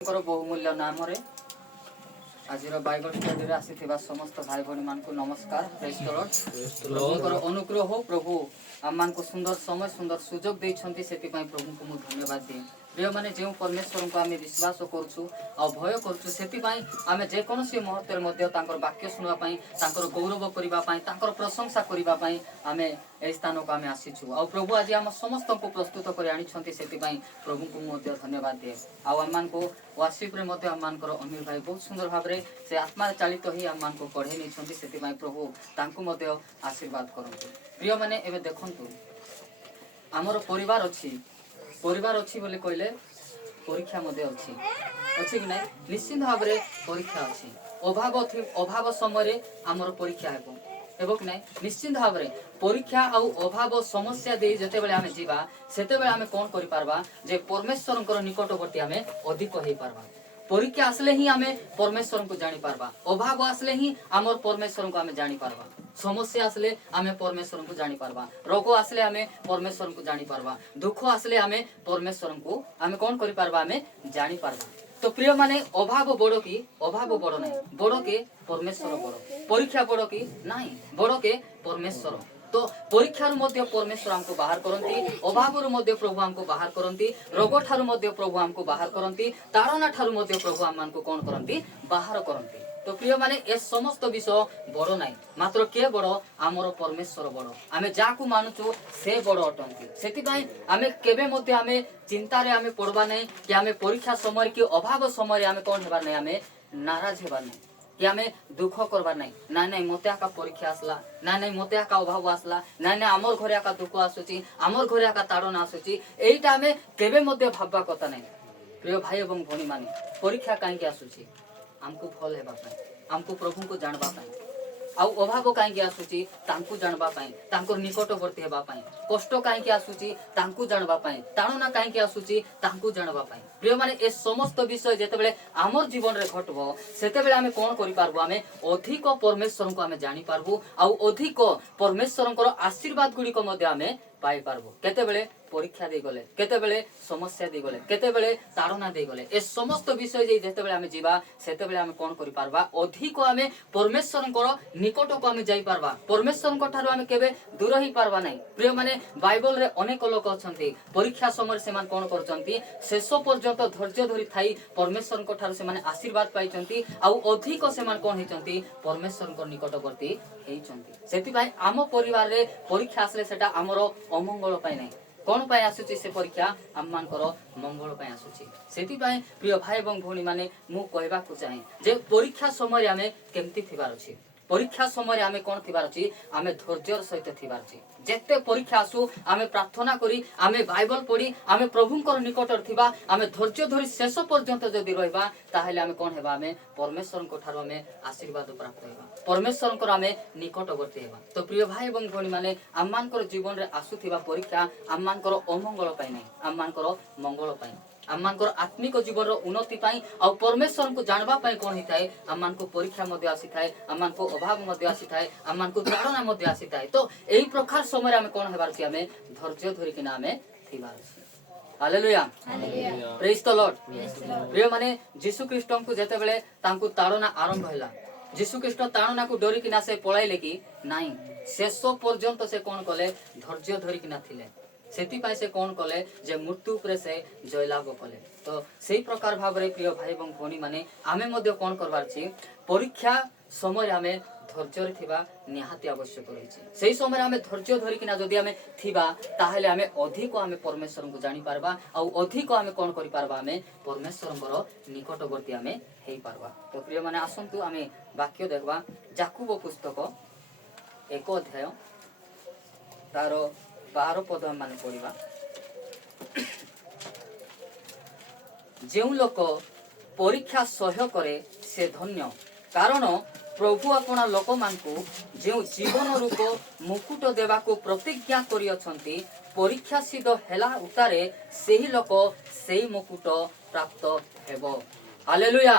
बहुमूल्य नाम आज बाइबल स्टडी आसी समस्त भाई भौणी मान नमस्कार। Praise the Lord. प्रभुଙ୍କର अनुग्रह हो। प्रभु आम को सुंदर समय सुंदर सुजोग देइछंती सेति पई प्रभु को मु धन्यवाद दे। प्रिय माने जे परमेश्वर को आमे विश्वास करछु आ भय करछु सेति पई आमे जे कोनोसी मुहूर्त मध्ये तांकर वाक्य सुनवा पई तांकर गौरव करिबा पई तांकर प्रशंसा करिबा पई आमे ए स्थान को आमे आसीछु। आ प्रभु आज हम समस्त को प्रस्तुत करि आनिछंती सेति पई प्रभु को मु धन्यवाद दे। आ आम को वार्षिक रे मध्ये आम मानकर अनिल भाई बहुत सुंदर भाव रे से आत्मा चालित ही आम मान को पढ़े नहीं सेति पई प्रभु तांको मध्ये आशीर्वाद करंतु। प्रिय माने एबे देखंतु हमर परिवार अछि बोले कहले परीक्षा मध्ये अछि कि नाही निश्चित भाव रे परीक्षा अछि। अभाव समय रे हमर परीक्षा हेबो कि नाही निश्चित भाव रे परीक्षा आउ अभाव समस्या दे जते बेले आमे जीवा सेते बेले आमे कोन करि पारबा जे परमेश्वरंकर निकटवर्ती आमे अधिक होई पारबा। परीक्षा आसले ही आमे परमेश्वर को जानी पारबा। अभाव आसले ही आमर परमेश्वर को आमे जानी पारबा। समस्या आसले आमे परमेश्वर को जानी पारबा। रोग आसले आमे परमेश्वर को जानी पारबा। दुख आसले आमे परमेश्वर को आमे कोन करि पारबा आमे जानी पारबा। तो प्रिय माने अभाव बड़ो की अभाव बड़ो नहीं बड़ो के परमेश्वर बड़ो। परीक्षा बड़ो की नहीं बड़ो के परमेश्वर। तो परीक्षा मध्य परमेश्वर हमको बाहर करती। अभाव मध्य प्रभु हमको बाहर करती। रोग ठारू मध्य प्रभु हमको बाहर करती। ताड़ना ठारू मध्य प्रभु हम को कौन करती बाहर करती। तो प्रिय माने ए समस्त विषय बड़ ना मात्र किए बड़ आमर परमेश्वर बड़। आमे जाकू मानुचु से बड़ अटंती। सेतिबाई आमे केबे मध्य आमे चिंता रे आमे पड़बा नहीं कि आमे परीक्षा समय कि अभाव समय आमे कौन हेबार नहीं आमे नाराज हेबार नहीं कि आमे दुख करबार नहीं ना नहीं मते आका परीक्षा आसला ना नहीं मते आका अभाव आसला ना नहीं आमर घरे आका दुख आसुची आमर घरे आका ताड़ना आसुची एइटा आमे केबे मते भाबबा कथा नहीं। प्रिय भाई एवं भौणी माने परीक्षा काहे आसुची हमको फल हेबा पई हमको प्रभु को जानबा पई आउ अभाव काहे आसुची तांकु जानबा पई तांकर निकटवर्ती हेबा पई कष्ट काहे आसुची तांकु जानबा पई ताड़ना काहे आसुची तांकु जानबा पई। प्रिय माने ए समस्त विषय जेते बेले हमर जीवन रे घटबो सेते बेले आमे कोन करि पारबो आमे अधिक परमेश्वर को आमे जानि पारबो आउ अधिक परमेश्वरंकर आशीर्वाद गुडी को मध्ये आमे पाई पारबो। केते बेले परीक्षा दे गले केते बेले समस्या दे गले केते बेले ताड़ना दे गले ए समस्त विषय जे जेते बेले आमे जीवा सेते बेले आमे कोन करि पारबा अधिक आमे परमेश्वरंकर निकट को आमे जाई पारबा। परमेश्वरंकर ठारो आमे केबे दूर ही पारबा नहीं। प्रिय माने बाइबल रे अनेक लोक अछंती परीक्षा समय से मान कोन करचंती शेष पर्यंत धैर्य धरि थाई परमेश्वरंकर ठारो से माने आशीर्वाद पाइचंती आउ अधिक से मान कोन हिचंती परमेश्वरंकर निकटवर्ती हेइचंती। सेति भाई आम परिवार रे परीक्षा आसले सेटा हमरो अमंगल पाई नहीं कौन पाई आसुची से परीक्षा आम मानकर मंगल पाई आसुची। सेति भाई प्रिय भाई एवं भौणी माने मु कहबा को चाहे जे परीक्षा समय आमे केमती थिबार अछि परीक्षा समय आमे कोन थिबार अछि आमे धैर्यर सहित थिबार अछि। जेते परीक्षा आसु आमे प्रार्थना करी आमे बाइबल पढ़ी आमे प्रभुंकर निकटर थिबा आमे धैर्य धरि शेष पर्यंत जदि रहबा ताहेले आमे कोन हेबा आमे परमेश्वरंको ठारो आमे आशीर्वाद प्राप्त हेबा परमेश्वरंकर आमे निकटवर्ती हेबा। तो प्रिय भाई एवं भौणी माने आम्मानकर जीवन रे आसुथिबा परीक्षा आम्मानकर अमंगल पाई नहीं आम्मानकर मंगल पाई आम्मानकर आत्मिक जीवन उन्नति पाई आ परमेश्वर को जानबा पाई कोन हिताए आम्मान को परीक्षा मध्ये आसी थाए आम्मान को अभाव मध्ये आसी थाए आम्मान को ताड़ना मध्ये आसी थाए। तो एई प्रकार समय रे आमे कोन हेबार छी आमे धैर्य धरि किना आमे थिबार छी। Hallelujah praise the Lord. प्रिय माने यीशु ख्रीष्टन को जेते बेले तांको ताड़ना आरंभ हैला यीशु ख्रीष्ट ताड़ना को डरी किना से पळाइले कि नाही शेष पर्यंत से कोन कले धैर्य धरि किना थिले सेति पाई से कोन कले जे मृत्यु उपरे से जयलाभ कले। तो सेही प्रकार भाव रे प्रिय भाई एवं भौणी माने आमे मध्ये कोन करबार छी परीक्षा समय आमे धैर्य थिबा निहाती आवश्यक रहिछि। सेही समय आमे धैर्य धरि किना जदि आमे थिबा ताहेले आमे अधिक आमे परमेश्वर को जानि पारबा आ अधिक आमे कोन करि पारबा आमे परमेश्वरंकर निकटवर्ती आमे हेई पारबा। तो प्रिय माने आसंतु आमे वाक्य देखबा याकूब पुस्तक 1 अध्याय तार 12 पद माने पढ़िबा। जेउ लोक परीक्षा सह्य करे से धन्य कारण प्रभु अपना लोक मानकु जेउ जीवन रूप मुकुट देवा को प्रतिज्ञा करि अछंती परीक्षा सिद्ध हेला उतारे सेही लोक सेही मुकुट प्राप्त हेबो। Hallelujah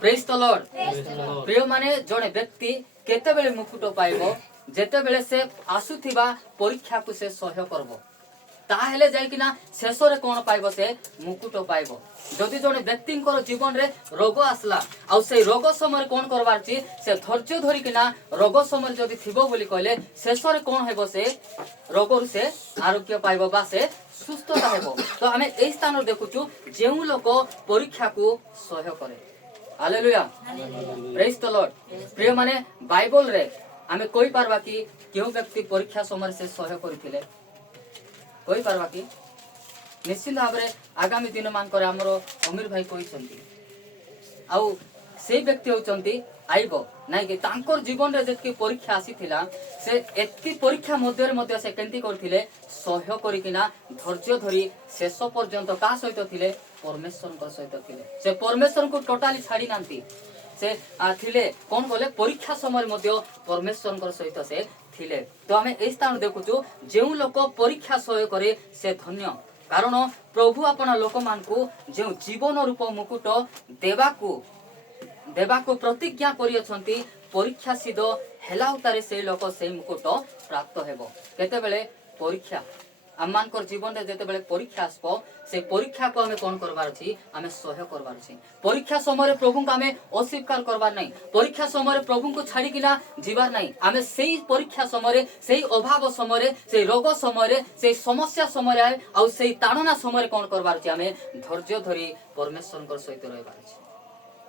praise the Lord. प्रिय माने जने व्यक्ति केते बेले मुकुट पाइबो जेते बेले से आसुथिबा परीक्षा को से सह्य करबो ताहेले जाइकिना शेषरे कोन पाइबो से मुकुट पाइबो जदि जने व्यक्तिंकर जीवन रे रोग आसला आ से रोग समय कोन करबार छी से धैर्य धरि किना रोग समय जदि थिबो बोली कहले शेषरे कोन हेबो से रोग से आरोग्य पाइबो बा से सुस्थता हेबो तो आमे एई स्थान देखुचु जेउ लोक परीक्षा को सहय करे हालेलुया प्रेज द लॉर्ड प्रिय माने बाइबल रे आमे कोई पारबा कि केउ व्यक्ति परीक्षा समय से सहय करिथिले कोई पारबा कि निश्चित भाव में आगामी दिन मान करे हमरो अमीर भाई कहिसंती आउ से व्यक्ति होचंती आइबो नाइ कि तांकर जीवन रे जतकी परीक्षा आसीथिला से एतकी परीक्षा मध्य रे से केंती करथिले सहय करिकिना धैर्य धरि शेष पर्यंत का सहित थिले परमेश्वर को सहित थिले से परमेश्वर को टोटली छाडी नांती से थिले कोन बोले परीक्षा समय मध्य परमेश्वर को सहित से थिले तो आमे ए स्थान देखुचु जेउ लोक परीक्षा सहय करे से धन्य कारण प्रभु अपना लोक मान को जो जीवन रूप मुकुट देवाको प्रतिज्ञा करियछंती परीक्षा सिद्ध हेला उतारे से लोक से मुकुट प्राप्त हेबो केते बेले परीक्षा आमानकर जीवन रे जेते बेले परीक्षा आसबो से परीक्षा को हमें कोन करबार छी हमें सहय करबार छी परीक्षा समय प्रभु को हमें अस्वीकार करबार नहीं परीक्षा समय प्रभु को छाड़ी किना जीवार नहीं हमें सेही परीक्षा समय सेही अभाव समय सेही रोग समय सेही समस्या समय आए आ सेही ताड़ना समय कोन करबार छी हमें धैर्य धरि परमेश्वर को सहित रहबार छी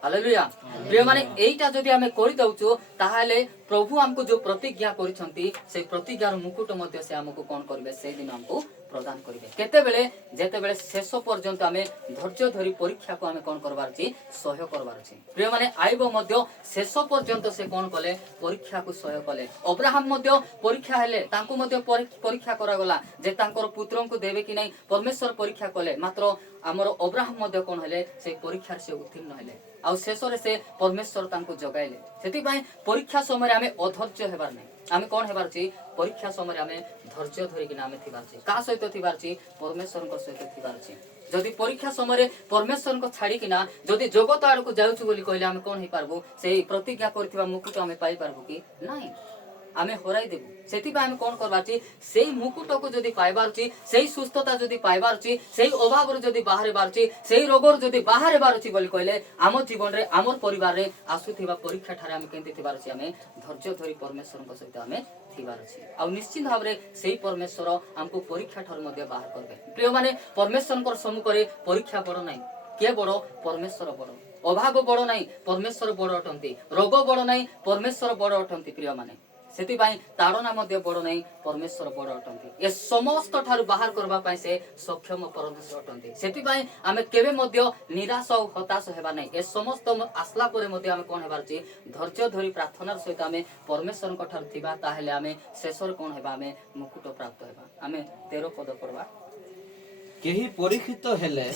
हालेलुया प्रिय माने एटा जदि हमें करि दउचो ताहाले प्रभु हमको जो प्रतिज्ञा करिसंती से प्रतिज्ञार मुकुट मध्य से हमको कोन करबे से दिन हमको प्रदान करिवे केते बेले जेते बेले शेष पर्यंत हमें धैर्य धरि परीक्षा को हमें कोन करबार छी सहय करबार छी प्रिय माने आइबो मध्य शेष पर्यंत से कोन कले परीक्षा को सहय कले अब्राहम मध्य परीक्षा हेले तांको मध्य परीक्षा करा गला जे तांकर पुत्रन को देबे कि नै परमेश्वर परीक्षा कले मात्र हमर अब्राहम मध्य कोन हेले से परीक्षा से उत्तीर्ण हेले आ शेषरे से परमेश्वर तांको जगाइले सेति पय परीक्षा समय हमें अधैर्य हेबार नै आमे कोन हेबार छी परीक्षा समय हमें धैर्य धरि कि नामे थिबार छी का सहित थिबार छी परमेश्वर को सहित थिबार छी जदि परीक्षा समय परमेश्वर को छाड़ी किना जदि जगत आड़ को जाउछु बोली कहले हमें कोन हे पारबो सेही प्रतिज्ञा करथिबा मुकुट हमें पाई पारबो कि नाही आमे हराई देबु सेति पय हमें कोन करबार छी सेही मुकुट को जदि पाइबार छी सेही सुस्थता जदि पाइबार छी सेही अभाव रे जदि बाहर बार छी सेही रोग रे जदि बाहर बार छी बोली कहले आम जीवन रे आमर परिवार रे आसुथिबा परीक्षा ठारे हमें केंति थिबार छी हमें धैर्य धरि परमेश्वर को सहित हमें थिबार छी आ निश्चित भाव रे सेही परमेश्वर हमको परीक्षा ठार मध्ये बाहर करबे प्रिय माने परमेश्वर को सम्मुख रे परीक्षा बड़ नाही के बड़ परमेश्वर बड़ अभाव बड़ नाही परमेश्वर बड़ अटंती रोग बड़ नाही परमेश्वर बड़ अटंती प्रिय माने सेति पय ताड़ना मध्ये बड़ नाही परमेश्वर बड़ अटंती ए समस्त ठार बाहर करबा पय से सक्षम परमेश्वर अटंती सेति पय आमे केबे मध्ये निराश और हताश हेबा नाही ए समस्त आसला परे मध्ये आमे कोन हेबार छी धैर्य धरि प्रार्थनार सहित आमे परमेश्वर को ठार थिबा ताहेले आमे शेषर कोन हेबा आमे मुकुट प्राप्त हेबा आमे 13 पद पढवा केही परीक्षित हेले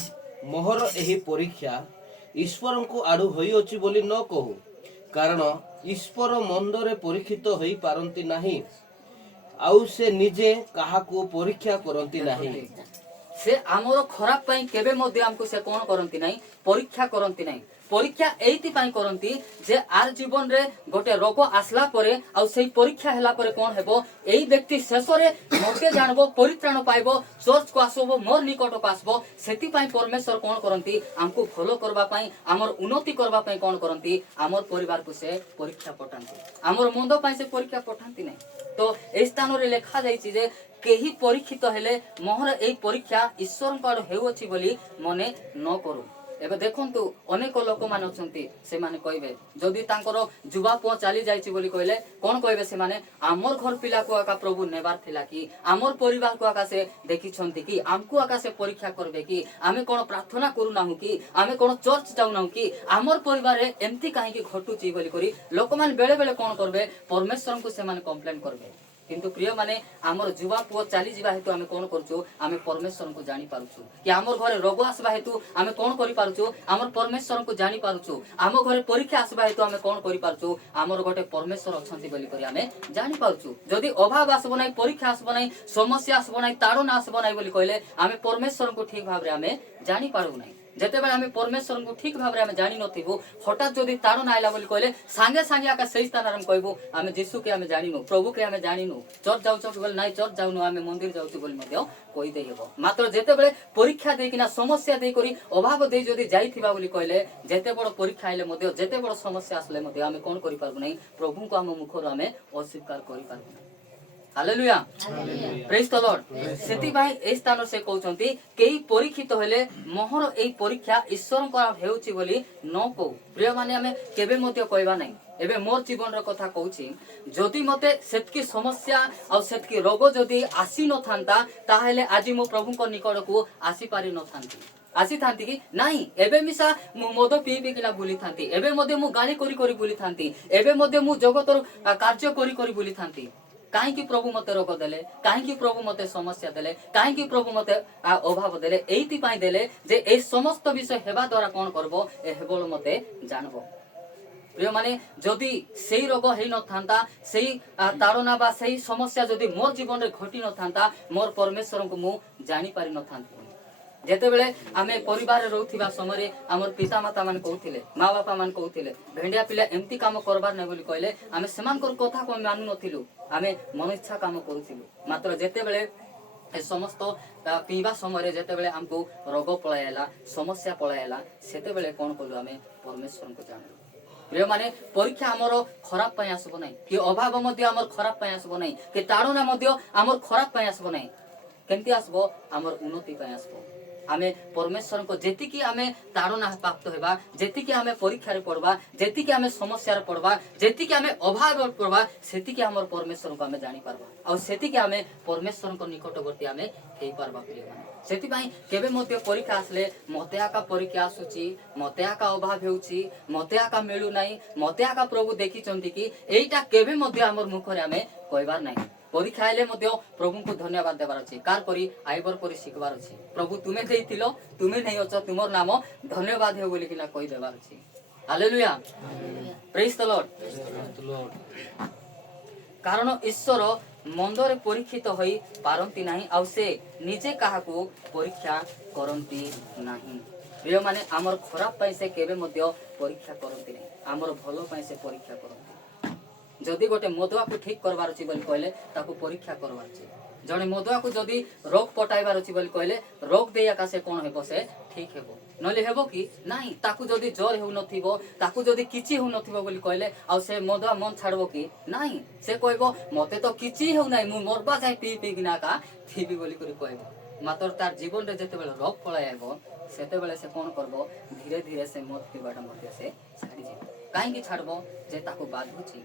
मोहर एही परीक्षा ईश्वर को आडू होई अछि बोली न कहू कारण ईश्वर मंदरे परीक्षित होई पारंती नाही आउ से निजे काहाकू परीक्षा करंती नाही से आमर खराब पई केबे मध्ये हमको से कोन करंती नाही परीक्षा करंती नाही परीक्षा एइति पई करंती जे आर जीवन रे गोटे रोग आसला परे आ सेही परीक्षा हला परे कोन हेबो एई व्यक्ति शेषरे मते जानबो परित्राण पाइबो चर्च को आसबो मोर निकट को आसबो सेति पई परमेश्वर कोन करंती हमको फॉलो करबा पई हमर उन्नति करबा पई कोन करंती हमर परिवार को से परीक्षा पठांती हमर मंद पई से परीक्षा पठांती नै तो ए स्थान रे लिखा जाई छी जे केही परीक्षित हेले मोहर एई परीक्षा ईश्वर को हेउ अछि बोली मने न करू एबे देखंतु अनेक लोक मान अछंती से माने कहबे जदि तांकर जुवा पुआ चली जायछि बोली कहले कोन कहबे से माने हमर घर पिला को आका प्रभु नेबार थिला कि हमर परिवार को आका से देखि छंती कि हमको आका से परीक्षा करबे कि आमे कोन प्रार्थना करू नाहु कि आमे कोन चर्च जाउ नाहु कि हमर परिवार रे एम्ति काहे कि घटुची बोली करी लोक मान बेले बेले कोन करबे परमेश्वर को से माने कंप्लेन करबे किंतु प्रिय माने आमर जुवा पुआ चली जिबा हेतु आमे कोन करछु आमे परमेश्वर को जानि पारुछु कि आमर घरे रोग आसबा हेतु आमे कोन करि पारुछु आमर परमेश्वर को जानि पारुछु आम घरे परीक्षा आसबा हेतु आमे कोन करि पारुछु आमर गोटे परमेश्वर अछंती बोली करी आमे जानि पारुछु जदि अभाव आसबो नै परीक्षा आसबो नै समस्या आसबो नै ताड़ना आसबो नै बोली कहले आमे परमेश्वर को ठीक भाव रे आमे जानि पारु नै ଯେତେବେଳେ ଆମେ ପରମେଶ୍ୱରଙ୍କୁ ଠିକ ଭାବରେ ଆମେ ଜାଣି ନଥିବୁ ହଠାତ୍ ଯଦି ତାଡ଼ନା ଆଇଲା ବୋଲି କହିଲେ ସାଙ୍ଗେ ସାଙ୍ଗେ ଆକା ସେଇ ସ୍ଥାନରେ ଆମେ କହିବୁ ଆମେ ଯୀଶୁକେ ଆମେ ଜାଣିନୁ ପ୍ରଭୁକେ ଆମେ ଜାଣିନୁ ଚର୍ଚ୍ଚ ଯାଉଛ ବୋଲି ନାଇଁ ଚର୍ଚ୍ଚ ଯାଉନୁ ଆମେ ମନ୍ଦିର ଯାଉଛୁ ବୋଲି ମଧ୍ୟ କହିଦେଇ ହେବ ମାତ୍ର ଯେତେବେଳେ ପରୀକ୍ଷା ଦେଇକିନା ସମସ୍ୟା ଦେଇକରି ଅଭାବ ଦେଇ ଯଦି ଯାଇଥିବା ବୋଲି କହିଲେ ଯେତେ ବଡ଼ ପରୀକ୍ଷା ଆଇଲେ ମଧ୍ୟ ଯେତେ ବଡ଼ ସମସ୍ୟା ଆସିଲେ ମଧ୍ୟ ଆମେ କ'ଣ କରିପାରିବୁ ନାହିଁ ପ୍ରଭୁଙ୍କୁ ଆମ ମୁଖରୁ ଆମେ ଅସ୍ୱୀକାର କରିପାରିବୁ ନାହିଁ। ହାଲେଲୁୟା ପ୍ରେଜ୍ ଦ ଲର୍ଡ। ସେଥିପାଇଁ ଏହି ସ୍ଥାନରେ ସେ କହୁଛନ୍ତି କେହି ପରୀକ୍ଷିତ ହେଲେ ମୋହର ଏହି ପରୀକ୍ଷା ଈଶ୍ୱରଙ୍କର ହେଉଛି ବୋଲି ନ କହୁ। ପ୍ରିୟମାନେ ଆମେ କେବେ ମଧ୍ୟ କହିବା ନାହିଁ ଏବେ ମୋର ଜୀବନର କଥା କହୁଛି ଯଦି ମତେ ସେତିକି ସମସ୍ୟା ଆଉ ସେତିକି ରୋଗ ଯଦି ଆସିନଥାନ୍ତା ତାହେଲେ ଆଜି ମୁଁ ପ୍ରଭୁଙ୍କ ନିକଟକୁ ଆସିପାରିନଥାନ୍ତି। ଆସିଥାନ୍ତି କି ନାହିଁ ଏବେ ମିଶା ମୁଁ ମଦ ପିଇ ପିଇକିନା ବୁଲିଥାନ୍ତି ଏବେ ମଧ୍ୟ ମୁଁ ଗାଳି କରି କରି ବୁଲିଥାନ୍ତି ଏବେ ମଧ୍ୟ ମୁଁ ଜଗତର କାର୍ଯ୍ୟ କରି କରି ବୁଲିଥାନ୍ତି। କାହିଁକି ପ୍ରଭୁ ମତେ ରୋଗ ଦେଲେ କାହିଁକି ପ୍ରଭୁ ମତେ ସମସ୍ୟା ଦେଲେ କାହିଁକି ପ୍ରଭୁ ମତେ ଅଭାବ ଦେଲେ ଏଇଥିପାଇଁ ଦେଲେ ଯେ ଏଇ ସମସ୍ତ ବିଷୟ ହେବା ଦ୍ୱାରା କ'ଣ କରିବ ଏ ହେବଳ ମତେ ଜାଣିବ। ପ୍ରିୟମାନେ ଯଦି ସେଇ ରୋଗ ହେଇନଥାନ୍ତା ସେଇ ତାଡ଼ନା ବା ସେଇ ସମସ୍ୟା ଯଦି ମୋର ଜୀବନରେ ଘଟି ନଥାନ୍ତା ମୋର ପରମେଶ୍ୱରଙ୍କୁ ମୁଁ ଜାଣିପାରିନଥାନ୍ତି। ଯେତେବେଳେ ଆମେ ପରିବାରରେ ରହୁଥିବା ସମୟରେ ଆମର ପିତାମାତା ମାନେ କହୁଥିଲେ ମା ବାପା ମାନେ କହୁଥିଲେ ଭେଣ୍ଡିଆ ପିଲା ଏମିତି କାମ କରବାର ନାହିଁ ବୋଲି କହିଲେ ଆମେ ସେମାନଙ୍କର କଥାକୁ ଆମେ ମାନୁନଥିଲୁ ଆମେ ମନ ଇଚ୍ଛା କାମ କରୁଥିଲୁ ମାତ୍ର ଯେତେବେଳେ ଏ ସମସ୍ତ ପିଇବା ସମୟରେ ଯେତେବେଳେ ଆମକୁ ରୋଗ ପଳାଇଲା ସମସ୍ୟା ପଳାଇଲା ସେତେବେଳେ କ'ଣ କଲୁ ଆମେ ପରମେଶ୍ୱରଙ୍କୁ ଜାଣିଲୁ। ପ୍ରିୟମାନେ ପରୀକ୍ଷା ଆମର ଖରାପ ପାଇଁ ଆସିବ ନାହିଁ କି ଅଭାବ ମଧ୍ୟ ଆମର ଖରାପ ପାଇଁ ଆସିବ ନାହିଁ କି ତାଡ଼ନା ମଧ୍ୟ ଆମର ଖରାପ ପାଇଁ ଆସିବ ନାହିଁ କେମିତି ଆସିବ ଆମର ଉନ୍ନତି ପାଇଁ ଆସିବ। ଆମେ ପରମେଶ୍ୱରଙ୍କ ଯେତିକି ଆମେ ତାଡ଼ନା ପ୍ରାପ୍ତ ହେବା ଯେତିକି ଆମେ ପରୀକ୍ଷାରେ ପଡ଼ବା ଯେତିକି ଆମେ ସମସ୍ୟାରେ ପଡ଼ବା ଯେତିକି ଆମେ ଅଭାବରେ ପଡ଼ବା ସେତିକି ଆମର ପରମେଶ୍ୱରଙ୍କୁ ଆମେ ଜାଣିପାରିବା ଆଉ ସେତିକି ଆମେ ପରମେଶ୍ୱରଙ୍କ ନିକଟବର୍ତ୍ତୀ ଆମେ ହେଇପାରିବା। ପିଲାମାନେ ସେଥିପାଇଁ କେବେ ମଧ୍ୟ ପରୀକ୍ଷା ଆସିଲେ ମତେ ଆକା ପରୀକ୍ଷା ଆସୁଛି ମତେ ଆକା ଅଭାବ ହେଉଛି ମତେ ଆକା ମିଳୁନାହିଁ ମତେ ଆକା ପ୍ରଭୁ ଦେଖିଛନ୍ତି କି ଏଇଟା କେବେ ମଧ୍ୟ ଆମର ମୁଖରେ ଆମେ କହିବାର ନାହିଁ। ପରୀକ୍ଷା ଆଇଲେ ମଧ୍ୟ ପ୍ରଭୁଙ୍କୁ ଧନ୍ୟବାଦ ଦେବାର ଅଛି କାର ପରି ଆଇବର ପରି ଶିଖବାର ଅଛି ପ୍ରଭୁ ତୁମେ ଦେଇଥିଲ ତୁମେ ନେଇ ଅଛ ତୁମର ନାମ ଧନ୍ୟବାଦ ହେଉ ବୋଲିକିନା କହିଦେବାର ଅଛି। ହାଲେଲୁୟା ପ୍ରେଜ୍ ଦ ଲର୍ଡ। କାରଣ ଈଶ୍ୱର ମନ୍ଦରେ ପରୀକ୍ଷିତ ହୋଇ ପାରନ୍ତି ନାହିଁ ଆଉ ସେ ନିଜେ କାହାକୁ ପରୀକ୍ଷା କରନ୍ତି ନାହିଁ। ପ୍ରିୟମାନେ ଆମର ଖରାପ ପାଇଁ ସେ କେବେ ମଧ୍ୟ ପରୀକ୍ଷା କରନ୍ତି ନାହିଁ ଆମର ଭଲ ପାଇଁ ସେ ପରୀକ୍ଷା କରନ୍ତି। ଯଦି ଗୋଟେ ମଦୁଆକୁ ଠିକ କରବାର ଅଛି ବୋଲି କହିଲେ ତାକୁ ପରୀକ୍ଷା କରବାର ଅଛି। ଜଣେ ମଦୁଆକୁ ଯଦି ରୋଗ ପଟାଇବାର ଅଛି ବୋଲି କହିଲେ ରୋଗ ଦେଇ ଆକା ସେ କ'ଣ ହେବ ସେ ଠିକ ହେବ ନହେଲେ ହେବ କି ନାହିଁ। ତାକୁ ଯଦି ଜ୍ୱର ହେଉନଥିବ ତାକୁ ଯଦି କିଛି ହେଉନଥିବ ବୋଲି କହିଲେ ଆଉ ସେ ମଦୁଆ ମନ ଛାଡ଼ିବ କି ନାହିଁ। ସେ କହିବ ମତେ ତ କିଛି ହେଉନାହିଁ ମୁଁ ମରବା ଯାଏ ପିଇ ପିଇକିନା ଆକା ଥିବି ବୋଲି କରି କହିବ ମାତ୍ର ତାର ଜୀବନରେ ଯେତେବେଳେ ରୋଗ ପଳାଇ ଆସିବ ସେତେବେଳେ ସେ କ'ଣ କରିବ ଧୀରେ ଧୀରେ ସେ ମଦ ପିଇବାଟା ମଧ୍ୟ ସେ ଛାଡ଼ିଯିବ। କାହିଁକି ଛାଡ଼ିବ ଯେ ତାକୁ ବାଧୁଛି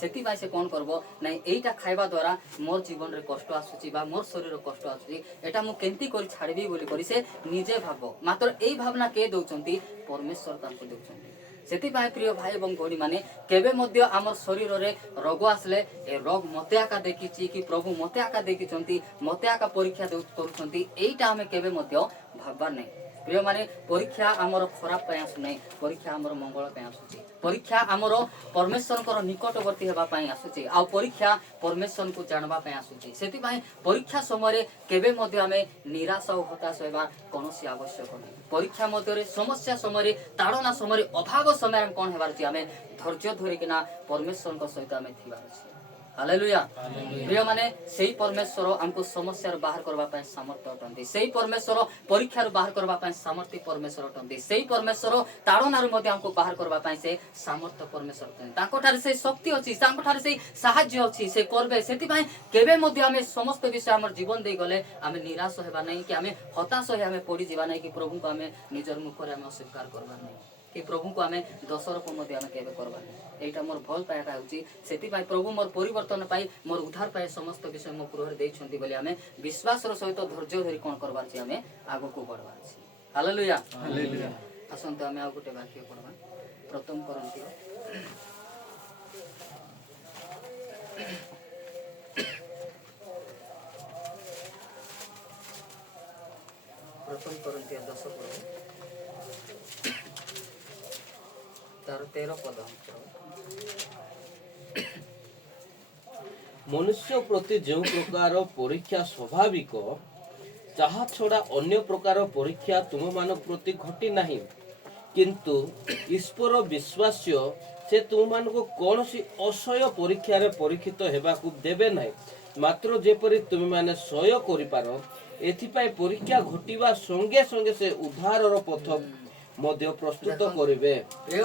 ସେଥିପାଇଁ ସେ କ'ଣ କରିବ ନାଇଁ ଏଇଟା ଖାଇବା ଦ୍ୱାରା ମୋର ଜୀବନରେ କଷ୍ଟ ଆସୁଛି ବା ମୋର ଶରୀର କଷ୍ଟ ଆସୁଛି ଏଇଟା ମୁଁ କେମିତି କରି ଛାଡ଼ିବି ବୋଲି କରି ସେ ନିଜେ ଭାବ ମାତ୍ର ଏଇ ଭାବନା କିଏ ଦେଉଛନ୍ତି ପରମେଶ୍ୱର ତାଙ୍କୁ ଦେଉଛନ୍ତି। ସେଥିପାଇଁ ପ୍ରିୟ ଭାଇ ଏବଂ ଭଉଣୀମାନେ କେବେ ମଧ୍ୟ ଆମର ଶରୀରରେ ରୋଗ ଆସିଲେ ଏ ରୋଗ ମତେ ଆକା ଦେଖିଛି କି ପ୍ରଭୁ ମତେ ଆକା ଦେଖିଛନ୍ତି ମତେ ଆକା ପରୀକ୍ଷା କରୁଛନ୍ତି ଏଇଟା ଆମେ କେବେ ମଧ୍ୟ ଭାବବାର ନାହିଁ। ପ୍ରିୟମାନେ ପରୀକ୍ଷା ଆମର ଖରାପ ପାଇଁ ଆସୁନାହିଁ ପରୀକ୍ଷା ଆମର ମଙ୍ଗଳ ପାଇଁ ଆସୁଛି। ପରୀକ୍ଷା ଆମର ପରମେଶ୍ୱରଙ୍କର ନିକଟବର୍ତ୍ତୀ ହେବା ପାଇଁ ଆସୁଛି ଆଉ ପରୀକ୍ଷା ପରମେଶ୍ୱରଙ୍କୁ ଜାଣିବା ପାଇଁ ଆସୁଛି। ସେଥିପାଇଁ ପରୀକ୍ଷା ସମୟରେ କେବେ ମଧ୍ୟ ଆମେ ନିରାଶ ଆଉ ହତାଶ ହେବା କୌଣସି ଆବଶ୍ୟକ ନାହିଁ। ପରୀକ୍ଷା ମଧ୍ୟରେ ସମସ୍ୟା ସମୟରେ ତାଡ଼ନା ସମୟରେ ଅଭାବ ସମୟରେ କ'ଣ ହେବାର ଅଛି ଆମେ ଧୈର୍ଯ୍ୟ ଧରିକିନା ପରମେଶ୍ୱରଙ୍କ ସହିତ ଆମେ ଥିବାର ଅଛି। ହାଲେଲୁୟା ପ୍ରିୟମାନେ ସେଇ ପରମେଶ୍ୱର ଆମକୁ ସମସ୍ୟାରୁ ବାହାର କରିବା ପାଇଁ ସାମର୍ଥ୍ୟ ଅଟନ୍ତି। ସେଇ ପରମେଶ୍ୱର ପରୀକ୍ଷାରୁ ବାହାର କରିବା ପାଇଁ ସାମର୍ଥ୍ୟ ପରମେଶ୍ୱର ଅଟନ୍ତି। ସେଇ ପରମେଶ୍ୱର ତାଡ଼ନାରୁ ମଧ୍ୟ ଆମକୁ ବାହାର କରିବା ପାଇଁ ସେ ସାମର୍ଥ୍ୟ ପରମେଶ୍ୱର ଅଟନ୍ତି। ତାଙ୍କଠାରେ ସେଇ ଶକ୍ତି ଅଛି ତାଙ୍କଠାରେ ସେଇ ସାହାଯ୍ୟ ଅଛି ସେ କରିବେ। ସେଥିପାଇଁ କେବେ ମଧ୍ୟ ଆମେ ସମସ୍ତ ବିଷୟ ଆମର ଜୀବନ ଦେଇଗଲେ ଆମେ ନିରାଶ ହେବା ନାହିଁ କି ଆମେ ହତାଶ ହୋଇ ଆମେ ପଡ଼ିଯିବା ନାହିଁ କି ପ୍ରଭୁଙ୍କୁ ଆମେ ନିଜର ମୁଖରେ ଆମେ ଅସ୍ୱୀକାର କରିବା ନାହିଁ କି ପ୍ରଭୁଙ୍କୁ ଆମେ ଦୋଷାରୋପ ମଧ୍ୟ ଆମେ କେବେ କରିବା ନାହିଁ। এইটা মোর ভাল পাইবা হচ্ছে সেপাই প্রভু মোর পরিবর্তন পাই মোর উদ্ধার পাই সমস্ত বিষয় মো গৃহরে দিয়েছেন বলে আমি বিশ্বাসর সহিত ধৈর্য ধরি কোণ করবার আছে আমি আগুক বড়বার আছে। হালেলুয়া আসন্তু আমি আর গোটে বাক্য পড়বা প্রথম করন্থীয় প্রথম করন্থীয় 10 পড়ব তার 13 পদ। ମନୁଷ୍ୟ ପ୍ରତି ଯେଉଁ ପ୍ରକାର ପରୀକ୍ଷା ସ୍ୱାଭାବିକ ତାହା ଛଡ଼ା ଅନ୍ୟ ପ୍ରକାର ପରୀକ୍ଷା ତୁମମାନଙ୍କ ପ୍ରତି ଘଟି ନାହିଁ। କିନ୍ତୁ ଈଶ୍ୱର ବିଶ୍ୱାସ୍ୟ, ସେ ତୁମମାନଙ୍କୁ କୌଣସି ଅସହ୍ୟ ପରୀକ୍ଷାରେ ପରୀକ୍ଷିତ ହେବାକୁ ଦେବେ ନାହିଁ, ମାତ୍ର ଯେପରି ତୁମେମାନେ ସହ୍ୟ କରିପାର, ଏଥିପାଇଁ ପରୀକ୍ଷା ଘଟିବା ସଙ୍ଗେ ସଙ୍ଗେ ସେ ଉଦ୍ଧାରର ପଥ ମଧ୍ୟ ପ୍ରସ୍ତୁତ କରିବେ।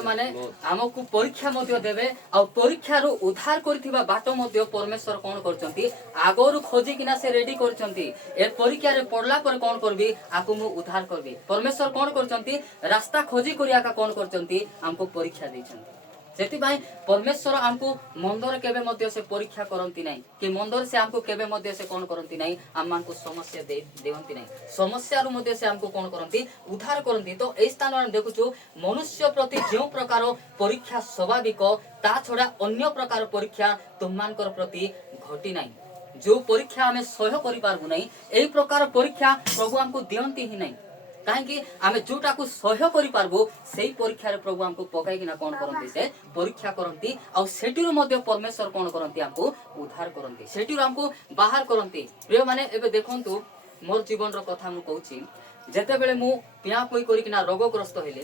ମାନେ ଆମକୁ ପରୀକ୍ଷା ମଧ୍ୟ ଦେବେ, ଆଉ ପରୀକ୍ଷାରୁ ଉଦ୍ଧାର କରିଥିବା ବାଟ ମଧ୍ୟ ପରମେଶ୍ୱର କଣ କରୁଛନ୍ତି, ଆଗରୁ ଖୋଜିକିନା ସେ ରେଡି କରିଛନ୍ତି। ଏ ପରୀକ୍ଷାରେ ପଡିଲା ପରେ କଣ କରିବି, ଆକୁ ମୁଁ ଉଦ୍ଧାର କରିବି। ପରମେଶ୍ୱର କଣ କରୁଛନ୍ତି, ରାସ୍ତା ଖୋଜି କରି ଆକା କଣ କରୁଛନ୍ତି, ଆମକୁ ପରୀକ୍ଷା ଦେଇଛନ୍ତି। ସେଥିପାଇଁ ପରମେଶ୍ୱର ଆମକୁ ମନ୍ଦରେ କେବେ ମଧ୍ୟ ସେ ପରୀକ୍ଷା କରନ୍ତି ନାହିଁ, କି ମନ୍ଦରେ ସେ ଆମକୁ କେବେ ମଧ୍ୟ ସେ କଣ କରନ୍ତି ନାହିଁ, ଆମମାନଙ୍କୁ ସମସ୍ୟା ଦିଅନ୍ତି ନାହିଁ। ସମସ୍ୟାରୁ ମଧ୍ୟ ସେ ଆମକୁ କଣ କରନ୍ତି, ଉଦ୍ଧାର କରନ୍ତି। ତ ଏଇ ସ୍ଥାନରେ ଆମେ ଦେଖୁଛୁ ମନୁଷ୍ୟ ପ୍ରତି ଯେଉଁ ପ୍ରକାର ପରୀକ୍ଷା ସ୍ୱାଭାବିକ, ତା ଛଡା ଅନ୍ୟ ପ୍ରକାର ପରୀକ୍ଷା ତୁମମାନଙ୍କର ପ୍ରତି ଘଟି ନାହିଁ। ଯୋଉ ପରୀକ୍ଷା ଆମେ ସହ୍ୟ କରିପାରିବୁ ନାହିଁ, ଏଇ ପ୍ରକାର ପରୀକ୍ଷା ପ୍ରଭୁ ଆମକୁ ଦିଅନ୍ତି ହିଁ ନାହିଁ। କାହିଁକି ଆମେ ଯୋଉଟାକୁ ସହ୍ୟ କରିପାରିବୁ ସେଇ ପରୀକ୍ଷାରେ ପ୍ରଭୁ ଆମକୁ ପକାଇକିନା କଣ କରନ୍ତି, ସେ ପରୀକ୍ଷା କରନ୍ତି। ଆଉ ସେଠିରୁ ମଧ୍ୟ ପରମେଶ୍ୱର କଣ କରନ୍ତି, ଆମକୁ ଉଦ୍ଧାର କରନ୍ତି, ସେଠିରୁ ଆମକୁ ବାହାର କରନ୍ତି। ପ୍ରିୟ ମାନେ ଏବେ ଦେଖନ୍ତୁ, ମୋର ଜୀବନର କଥା ମୁଁ କହୁଛି। ଯେତେବେଳେ ମୁଁ ପିଆ ପୁଇ କରିକିନା ରୋଗଗ୍ରସ୍ତ ହେଲି,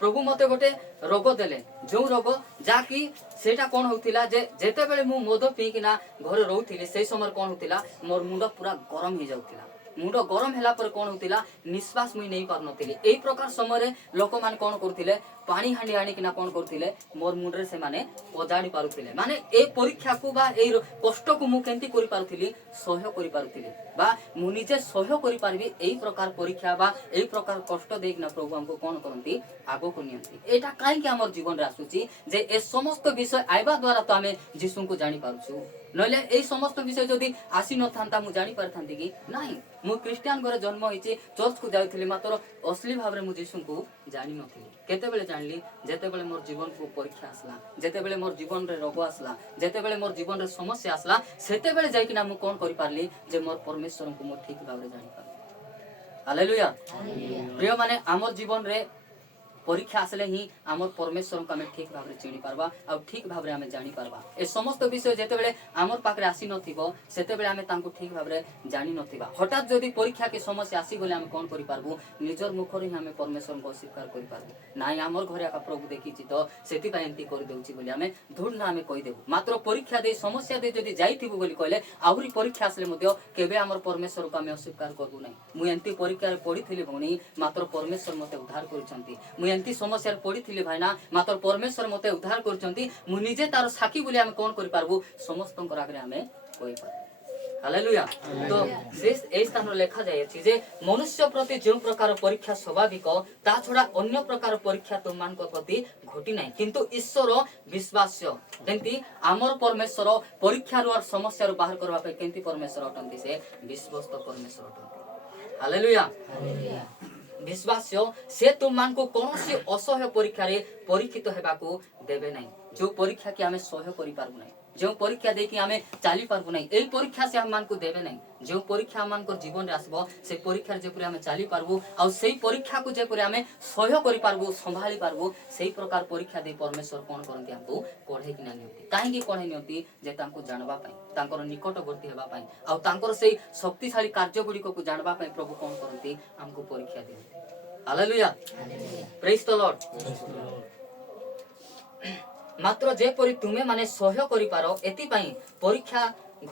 ପ୍ରଭୁ ମତେ ଗୋଟେ ରୋଗ ଦେଲେ, ଯୋଉ ରୋଗ ଯାହାକି ସେଇଟା କଣ ହଉଥିଲା, ଯେ ଯେତେବେଳେ ମୁଁ ମଦ ପିଇକିନା ଘରେ ରହୁଥିଲି, ସେଇ ସମୟରେ କଣ ହଉଥିଲା, ମୋର ମୁଣ୍ଡ ପୁରା ଗରମ ହେଇଯାଉଥିଲା। ମୁଣ୍ଡ ଗରମ ହେଲା ପରେ କଣ ହଉଥିଲା, ନିଶ୍ୱାସ ମୁଇଁ ନେଇ ପାରୁନଥିଲି। ଏଇ ପ୍ରକାର ସମୟରେ ଲୋକମାନେ କଣ କରୁଥିଲେ, ପାଣି ହାଣ୍ଡି ଆଣିକିନା କଣ କରୁଥିଲେ, ମୋର ମୁଣ୍ଡରେ ସେମାନେ ଓଜାଡି ପାରୁଥିଲେ। ମାନେ ଏ ପରୀକ୍ଷାକୁ ବା ଏଇ କଷ୍ଟକୁ ମୁଁ କେମିତି କରିପାରୁଥିଲି, ସହ୍ୟ କରିପାରୁଥିଲି, ବା ମୁଁ ନିଜେ ସହ୍ୟ କରିପାରିବି। ଏଇ ପ୍ରକାର ପରୀକ୍ଷା ବା ଏଇ ପ୍ରକାର କଷ୍ଟ ଦେଇକିନା ପ୍ରଭୁ ଆମକୁ କଣ କରନ୍ତି, ଆଗକୁ ନିଅନ୍ତି। ଏଇଟା କାହିଁକି ଆମର ଜୀବନରେ ଆସୁଛି, ଯେ ଏ ସମସ୍ତ ବିଷୟ ଆଇବା ଦ୍ୱାରା ତ ଆମେ ଯୀଶୁଙ୍କୁ ଜାଣିପାରୁଛୁ। ନହେଲେ ଏଇ ସମସ୍ତ ବିଷୟ ଯଦି ଆସି ନଥାନ୍ତା, ମୁଁ ଜାଣିପାରିଥାନ୍ତି କି ନାହିଁ। ମୁଁ ଖ୍ରୀଷ୍ଟିଆନ ଘରେ ଜନ୍ମ ହେଇଛି, ଚର୍ଚ୍ଚକୁ ଯାଉଥିଲି, ମାତ୍ର ଅସଲି ଭାବରେ ମୁଁ ଯୀଶୁଙ୍କୁ ଜାଣିନଥିଲି। କେତେବେଳେ ଜାଣିଲି, ଯେତେବେଳେ ମୋର ଜୀବନକୁ ପରୀକ୍ଷା ଆସିଲା, ଯେତେବେଳେ ମୋର ଜୀବନରେ ରୋଗ ଆସିଲା, ଯେତେବେଳେ ମୋର ଜୀବନରେ ସମସ୍ୟା ଆସିଲା, ସେତେବେଳେ ଯାଇକିନା ମୁଁ କଣ କରିପାରିଲି, ଯେ ମୋର ପରମେଶ୍ୱରଙ୍କୁ ମୁଁ ଠିକ ଭାବରେ ଜାଣିପାରିଲି। ହାଲେଲୁୟା। ପ୍ରିୟ ମାନେ ଆମର ଜୀବନରେ ପରୀକ୍ଷା ଆସିଲେ ହିଁ ଆମର ପରମେଶ୍ୱରଙ୍କୁ ଆମେ ଠିକ ଭାବରେ ଚିହ୍ନି ପାରବା, ଆଉ ଠିକ ଭାବରେ ଆମେ ଜାଣିପାରବା। ଏ ସମସ୍ତ ବିଷୟ ଯେତେବେଳେ ଆମର ପାଖରେ ଆସିନଥିବ, ସେତେବେଳେ ଆମେ ତାଙ୍କୁ ଠିକ ଭାବରେ ଜାଣିନଥିବା। ହଠାତ୍ ଯଦି ପରୀକ୍ଷା କି ସମସ୍ୟା ଆସିଗଲେ ଆମେ କଣ କରିପାରିବୁ, ନିଜର ମୁଖରେ ହିଁ ଆମେ ପରମେଶ୍ୱରଙ୍କୁ ଅସ୍ୱୀକାର କରିପାରିବୁ। ନାଇଁ, ଆମର ଘରେ ଆକା ପ୍ରଭୁ ଦେଖିଛି ତ ସେଥିପାଇଁ ଏମିତି କରିଦେଉଛି ବୋଲି ଆମେ ଧୂର୍ଣ୍ଣା ଆମେ କହିଦେବୁ। ମାତ୍ର ପରୀକ୍ଷା ଦେଇ ସମସ୍ୟା ଦେଇ ଯଦି ଯାଇଥିବୁ ବୋଲି କହିଲେ, ଆହୁରି ପରୀକ୍ଷା ଆସିଲେ ମଧ୍ୟ କେବେ ଆମର ପରମେଶ୍ୱରକୁ ଆମେ ଅସ୍ୱୀକାର କରିବୁ ନାହିଁ। ମୁଁ ଏମିତି ପରୀକ୍ଷାରେ ପଡ଼ିଥିଲି ଭଉଣୀ, ମାତ୍ର ପରମେଶ୍ୱର ମତେ ଉଦ୍ଧାର କରିଛନ୍ତି। ମୁଁ ଏମିତି ସମସ୍ୟାରେ ପଡ଼ିଥିଲି ଭାଇନା, ମାତ୍ର ପରମେଶ୍ୱର ମତେ ଉଦ୍ଧାର କରିଛନ୍ତି। ମୁଁ ନିଜେ ତାର ସାକ୍ଷୀ ବୋଲି ଆମେ କଣ କରିପାରିବୁ, ସମସ୍ତଙ୍କର ଆଗରେ ଆମେ କହିପାରିବୁ। ହାଲେଲୁୟା। ତ এই স্থাନରେ লেখা যাইছে যে মনুষ্য প্রতি যে প্রকার পরীক্ষা স্বাভাবিক, তা ছড়া অন্য প্রকার পরীক্ষা তোমানଙ୍କ প্রতি ঘটি নাই, কিন্তু ঈশ্বর বিশ্বাস্য। যেমতি আমার পরমেশ্বর পরীক্ষার আর সমস্যার বাহার করবা পাই কেমতি পরমেশ্বর অটন্তি, সে বিশ্বস্ত পরমেশ্বর অটন্তি। হালেলুয়া। বিশ্বাস্য, সে তোমানଙ୍କୁ কୌଣସି ଅସହ୍ୟ ପରୀକ୍ଷାରେ ପରୀକ୍ଷିତ ହେବାକୁ ଦେବେ ନାହିଁ। ଯୋଉ ପରୀକ୍ଷା କି ଆମେ ସହ୍ୟ କରିପାରିବୁ ନାହିଁ, ଯେଉଁ ପରୀକ୍ଷା ଦେଇକି ଆମେ ଚାଲି ପାରିବୁ ନାହିଁ, ଏଇ ପରୀକ୍ଷା ସେ ଆମମାନଙ୍କୁ ଦେବେ ନାହିଁ। ଯେଉଁ ପରୀକ୍ଷା ଆମମାନଙ୍କର ଜୀବନରେ ଆସିବ, ସେ ପରୀକ୍ଷାରେ ଯେପରି ଆମେ ଚାଲିପାରିବୁ, ଆଉ ସେଇ ପରୀକ୍ଷାକୁ ଯେପରି ଆମେ ସହ୍ୟ କରିପାରିବୁ, ସମ୍ଭାଳି ପାରିବୁ, ସେଇ ପ୍ରକାର ପରୀକ୍ଷା ଦେଇ ପରମେଶ୍ୱର କଣ କରନ୍ତି, ଆମକୁ କଢେଇକିନା ନିଅନ୍ତି। କାହିଁକି କଢେଇ ନିଅନ୍ତି, ଯେ ତାଙ୍କୁ ଜାଣିବା ପାଇଁ, ତାଙ୍କର ନିକଟବର୍ତ୍ତୀ ହେବା ପାଇଁ, ଆଉ ତାଙ୍କର ସେଇ ଶକ୍ତିଶାଳୀ କାର୍ଯ୍ୟ ଗୁଡ଼ିକକୁ ଜାଣିବା ପାଇଁ ପ୍ରଭୁ କଣ କରନ୍ତି, ଆମକୁ ପରୀକ୍ଷା ଦିଅନ୍ତି। ହାଲେଲୁୟା। ପ୍ରେଜ୍ ଦ ଲର୍ଡ। ମାତ୍ର ଯେପରି ତୁମେ ମାନେ ସହ୍ୟ କରିପାର, ଏଥିପାଇଁ ପରୀକ୍ଷା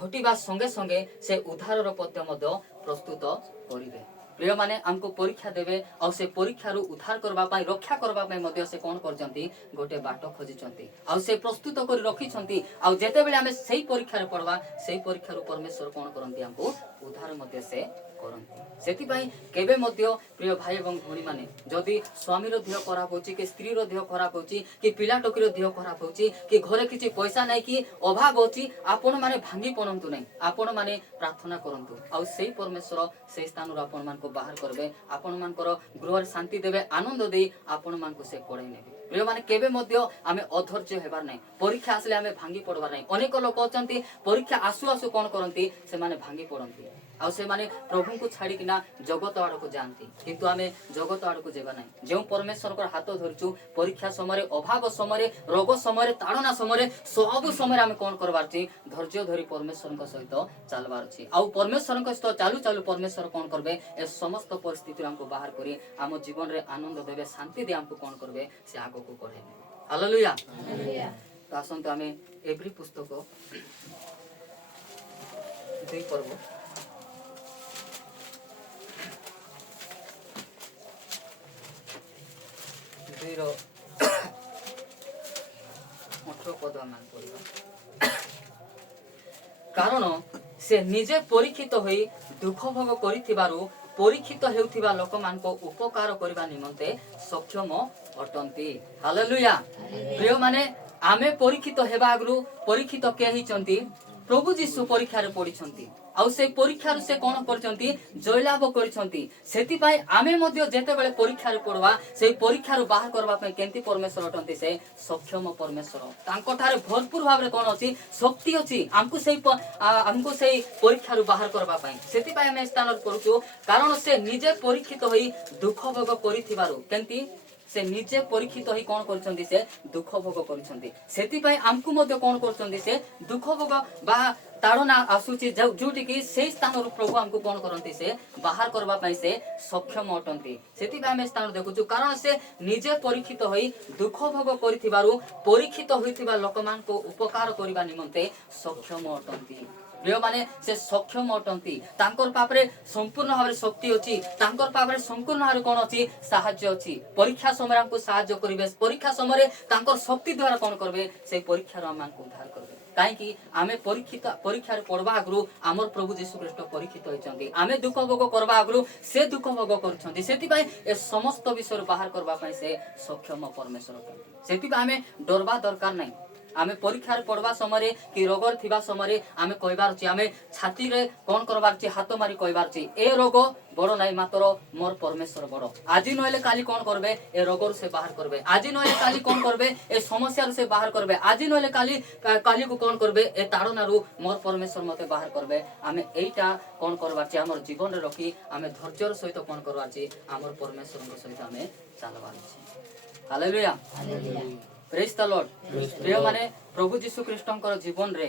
ଘଟିବା ସଙ୍ଗେ ସଙ୍ଗେ ସେ ଉଦ୍ଧାରର ପଥ ମଧ୍ୟ ପ୍ରସ୍ତୁତ କରିବେ। ପ୍ରିୟ ମାନେ ଆମକୁ ପରୀକ୍ଷା ଦେବେ, ଆଉ ସେ ପରୀକ୍ଷାରୁ ଉଦ୍ଧାର କରିବା ପାଇଁ, ରକ୍ଷା କରିବା ପାଇଁ ମଧ୍ୟ ସେ କଣ କରିଛନ୍ତି, ଗୋଟେ ବାଟ ଖୋଜିଛନ୍ତି, ଆଉ ସେ ପ୍ରସ୍ତୁତ କରି ରଖିଛନ୍ତି। ଆଉ ଯେତେବେଳେ ଆମେ ସେଇ ପରୀକ୍ଷାରେ ପଡବା, ସେଇ ପରୀକ୍ଷାରୁ ପରମେଶ୍ୱର କଣ କରନ୍ତି, ଆମକୁ ଉଦ୍ଧାର ମଧ୍ୟ ସେ କରନ୍ତି। ସେଥିପାଇଁ କେବେ ମଧ୍ୟ ପ୍ରିୟ ଭାଇ ଏବଂ ଭଉଣୀ ମାନେ, ଯଦି ସ୍ୱାମୀର ଦେହ ଖରାପ ହଉଛି, କି ସ୍ତ୍ରୀର ଦେହ ଖରାପ ହଉଛି, କି ପିଲା ଟୋକିର ଦେହ ଖରାପ ହଉଛି, କି ଘରେ କିଛି ପଇସା ନାହିଁ, କି ଅଭାବ ଅଛି, ଆପଣ ମାନେ ଭାଙ୍ଗି ପଡନ୍ତୁ ନାହିଁ। ଆପଣ ମାନେ ପ୍ରାର୍ଥନା କରନ୍ତୁ, ଆଉ ସେଇ ପରମେଶ୍ୱର ସେଇ ସ୍ଥାନରୁ ଆପଣ ମାନଙ୍କୁ ବାହାର କରିବେ, ଆପଣ ମାନଙ୍କର ଗୃହରେ ଶାନ୍ତି ଦେବେ, ଆନନ୍ଦ ଦେଇ ଆପଣ ମାନଙ୍କୁ ସେ କଢେଇ ନେବେ। ପ୍ରିୟ ମାନେ କେବେ ମଧ୍ୟ ଆମେ ଅଧୈର୍ଯ୍ୟ ହେବାର ନାହିଁ। ପରୀକ୍ଷା ଆସିଲେ ଆମେ ଭାଙ୍ଗି ପଡବାର ନାହିଁ। ଅନେକ ଲୋକ ଅଛନ୍ତି, ପରୀକ୍ଷା ଆସୁ ଆସୁ କଣ କରନ୍ତି, ସେମାନେ ଭାଙ୍ଗି ପଡନ୍ତି। आउ से माने प्रभु को छाड़ी किना जगत आड़ को जानती किंतु आमे जगत आड़ को जेबा नहीं जो परमेश्वर को हाथ धरचु परीक्षा समय अभाव समय रोग समय ताड़ना समय सब समय आमे कोन करबार छी धैर्य धरी परमेश्वर को सहित चलबार छी आउ परमेश्वर को सहित चालू चालू परमेश्वर कोन करबे ए समस्त परिस्थिति हमको बाहर करी आम जीवन रे आनंद देबे शांति दे हमको कोन करबे से आगो को बढ़े हालेलुया हालेलुया तो आसंत आमे एवरी पुस्तक दुई पर्व 18 पद मान पढ़िबा कारण से निजे परीक्षित होई दुख भोग करिथिबारु परीक्षित हेउथिबा लोक मान को उपकार करबा निमंते सक्षम अटंती हालेलुया प्रिय माने आमे परीक्षित हेबा आगरु परीक्षित के हिचंती प्रभु जीशु परीक्षा रे पड़िछंती आउ से परीक्षा रे से कोन करछंती जयलाभ करछंती सेति पय आमे मध्ये जेते बेले परीक्षा रे पड़वा से परीक्षा रो बाहर करबा पय केंती परमेश्वर अटंती से सक्षम परमेश्वर तांको थारे भरपूर भाव रे कोन अछि शक्ति अछि हमको सेई परीक्षा रो बाहर करबा पय सेति पय आमे स्थान करूछु कारण से निजे परीक्षित होई दुख भोग करिथिबारु केंती से निजे परीक्षित होई कोन करछंती से दुख भोग करछंती सेति पय हमकु मध्ये कोन करछंती से दुख भोग बा ताड़ना आसुची जोटी कि से स्थान प्रभु हमको कोन करंती से बाहर करबा पय से सक्षम अटंती सेति पय हम स्थान देखुछु कारण से निजे परीक्षित होई दुख भोग करिथिबारु परीक्षित होइथिबा लोकमान को उपकार करिबा निमंते सक्षम अटंती प्रिय माने से सक्षम अटंती तांकर पापरे संपूर्ण भाबरे शक्ति अछि तांकर पापरे संपूर्ण भाबरे कोन अछि साहाय्य अछि परीक्षा समय हमको साहाय्य करिवे परीक्षा समय तांकर शक्ति द्वारा कोन करबे से परीक्षा रो मान को उद्धार करबे काहे कि आमे परीक्षा रे पड़बा आगरु हमर प्रभु यीशु ख्रीष्ट परीक्षित होइचंती आमे दुख भोग करबा आगरु से दुख भोग करछंती सेति पय ए समस्त विषय बाहर करबा पय से सक्षम परमेश्वर अटंती सेति पय आमे डरबा दरकार नै आमे परीक्षा रे पड़वा समय कि रोगर थिबा समय आमे कहबार छी आमे छाती रे कोन करबार छी हाथ मारी कहबार छी ए रोग बड़ नाही मात्र मोर परमेश्वर बड़ आजि नहले काली कोन करबे ए रोगर से बाहर करबे आजि नहले काली कोन करबे ए समस्या से बाहर करबे आजि नहले काली को कोन करबे ए ताड़ना रु मोर परमेश्वर मते बाहर करबे आमे एटा कोन करबार छी हमर जीवन रे रखी आमे धैर्यर सहित कोन करबार छी हमर परमेश्वर के सहित आमे चलबार छी hallelujah hallelujah praise the Lord प्रिय माने प्रभु यीशु ख्रीष्टंकर जीवन रे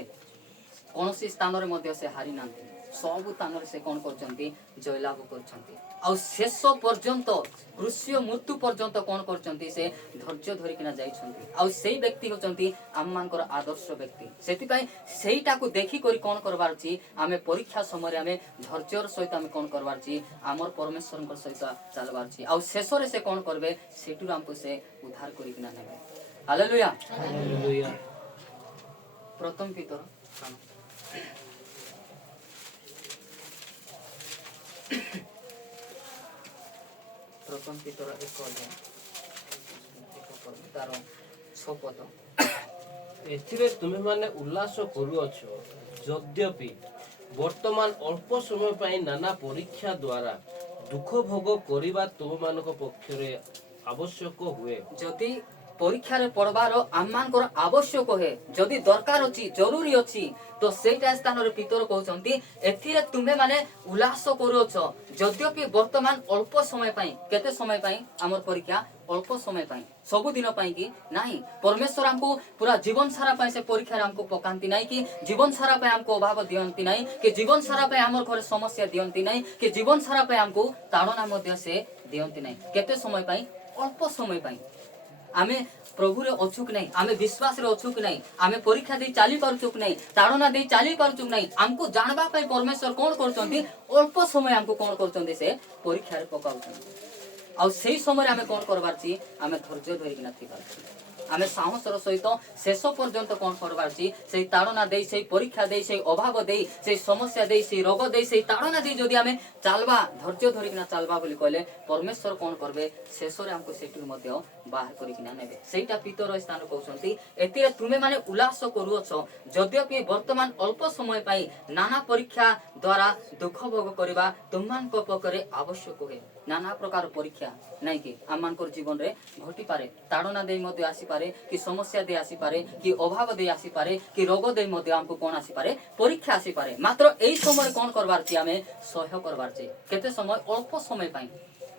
कोनोसी स्थान रे मध्ये से हारि नांती सब स्थान रे से कोन करचंती जयलाभ करचंती आ शेष पर्यंत क्रूस्य मृत्यु पर्यंत कोन करचंती से धैर्य धरि किना जाइछंती आ सेही व्यक्ति होचंती आम्मानकर आदर्श व्यक्ति सेति पय सेहीटा को देखि करी कोन करबार छी आमे परीक्षा समय आमे धैर्यर सहित आमे कोन करबार छी हमर परमेश्वरकर सहित चलबार छी आ शेष रे से कोन करबे सेटु हमको से उद्धार करी किना नेबे हालेलुया हालेलुया प्रथम पितर एक तार 6 पद एथिरे तुमे माने उल्लास करूअछ यद्यपि वर्तमान अल्प समय पई नाना परीक्षा द्वारा दुख भोग करिबा तुम मानक पक्षरे आवश्यक हुए जदि परीक्षा रे पड़बार आम्मानकर आवश्यक है जदि दरकार अछि जरूरी अछि तो सेटा स्थान रे पितर कहउचंती एथिरे तुमे माने उल्लास करूअछ यद्यपि वर्तमान अल्प समय पई केते समय पई हमर परीक्षा अल्प समय पई सब दिन पई कि नाही परमेश्वर हमको पूरा जीवन सारा पई से परीक्षा रे हमको पकांती नाही कि जीवन सारा पई हमको अभाव दियंती नाही कि जीवन सारा पई हमर घर समस्या दियंती नाही कि जीवन सारा पई हमको ताड़ना मध्य से दियंती नाही केते समय पई अल्प समय पई आमे प्रभु रे अछुक नहीं आमे विश्वास रे अछुक नहीं आमे परीक्षा दे चाली परचुक नहीं ताड़ना दे चाली परचुक नहीं हमको जानबा पई परमेश्वर कोन करचंती अल्प समय हमको कोन करचंती से परीक्षा रे पकाउचंती आ सेही समय आमे कोन करबार छी आमे धैर्य धरि किना थिबार छी आमे साहसर सहित शेष पर्यंत कोन करबार छी सेही ताड़ना देई सेही परीक्षा देई सेही अभाव देई सेही समस्या देई सेही रोग देई सेही ताड़ना देई जदि आमे चालबा धैर्य धरि किना चालबा बोली कहले परमेश्वर कोन करबे शेष रे हमको सेटु मध्ये बाहर करि किना नेबे सेटा पितर स्थान कहउचंती एतिरे तुमे माने उल्लास करूअछ यद्यपि वर्तमान अल्प समय पाई नाना परीक्षा द्वारा दुख भोग करबा तुममान को पकरे आवश्यक होय नाना प्रकार परीक्षा नहीं कि आम मान जीवन रे घटी पारे ताड़ना दे मध्य आसी पारे कि समस्या दे आसी पारे कि अभाव दे आसी पारे कि रोग दे मध्य हमको कौन आसी पारे परीक्षा आसी पारे मात्र एई समय कौन करबार छी आमे सह्य करबार छी केते समय अल्प समय पाई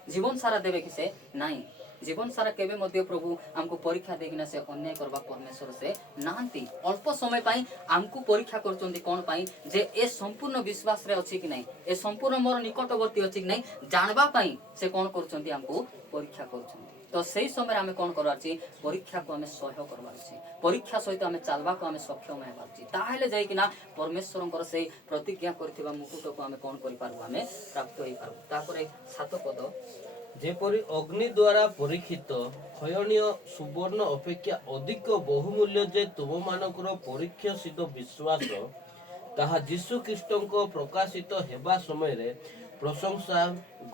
जीवन सारा देवे कि से नहीं जीवन सारा केबे मध्य प्रभु हमको परीक्षा देखना से अन्याय करबा परमेश्वर से नांती अल्प समय पाई हमको परीक्षा करचोंदी कोन पाई जे ए संपूर्ण विश्वास रे अछि कि नहीं ए संपूर्ण मोर निकटवर्ती अछि कि नहीं जानबा पाई से कोन करचोंदी हमको परीक्षा करचोंदी तो सही समय आमे कोन करबार छी परीक्षा को आमे सह्य करबार छी परीक्षा सहित आमे चालबा को आमे सक्षम हेबार छी ताहेले जाई कि ना परमेश्वरंकर से प्रतिज्ञा करथिबा मुकुट को आमे कोन करि पारबो आमे प्राप्त होई पारबो तापरे 7 पद जेपरि अग्नि द्वारा परीक्षित क्षयणीय सुवर्ण अपेक्षा अधिक बहुमूल्य जे तुम मानकर परीक्षा सिद्ध विश्वास ताहा यीशु ख्रीष्टଙ୍କ प्रकाशित हेबा समय रे प्रशंसा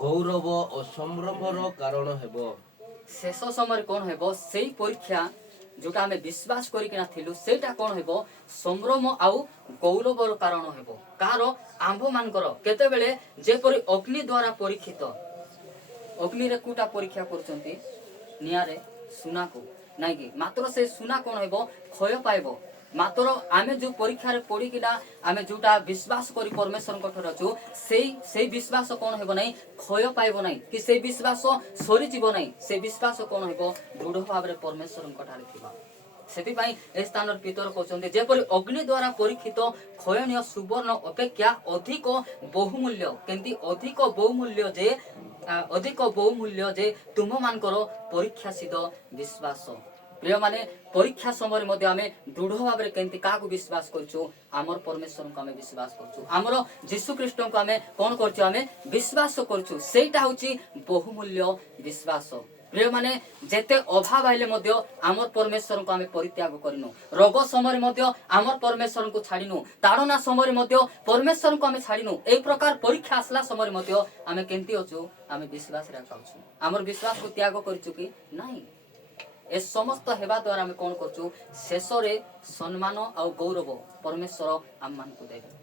गौरव और संभ्रमर कारण हेबो शेष समय कौन हेबो सेई परीक्षा जोटा आमे विश्वास करिकिना थिलु सेटा कौन हेबो संभ्रम आउ गौरवर कारण हेबो कार आंभ मानकर केते बेले जेपरि अग्नि द्वारा परीक्षित अग्नि रे कुटा परीक्षा करचंती नियारे सुना को नाही कि मात्र से सुना कोन हेबो क्षय पाइबो मात्र आमे जो परीक्षा रे पड़ी किना आमे जोटा विश्वास करी परमेश्वर कठर छु सेई विश्वास कोन हेबो नाही क्षय पाइबो नाही कि सेई विश्वास सरी जीवो नाही से विश्वास कोन हेबो दृढ़ भाव रे परमेश्वर कठारे थिबा सेति पई ए स्थान रे पितर कहचंती जेपरि अग्नि द्वारा परीक्षित क्षयणीय सुवर्ण अपेक्षा अधिक बहुमूल्य केंती अधिक बहुमूल्य जे अधिक बहुमूल्य जे तुम मानकर परीक्षा सिद्ध विश्वास प्रिय माने परीक्षा समय मध्य आमे दृढ़ भाव रे केंती काको विश्वास करछु आमर परमेश्वर को आमे विश्वास करछु आमर यीशु ख्रीष्ट को आमे कोन करछु आमे विश्वास करछु सेटा होची बहुमूल्य विश्वास प्रिय माने जेते अभाव आइले मध्य आमर परमेश्वर को आमे परित्याग करिनु रोग समय मध्य आमर परमेश्वर को छाडिनु ताड़ना समय मध्य परमेश्वर को आमे छाडिनु ए प्रकार परीक्षा आसला समय मध्य आमे केंती अछु आमे विश्वास राखाउछु आमर विश्वास को त्याग करछु कि नाही ए समस्त हेबा द्वारा आमे कोन करछु शेष रे सम्मान और गौरव परमेश्वर आम मान को देबे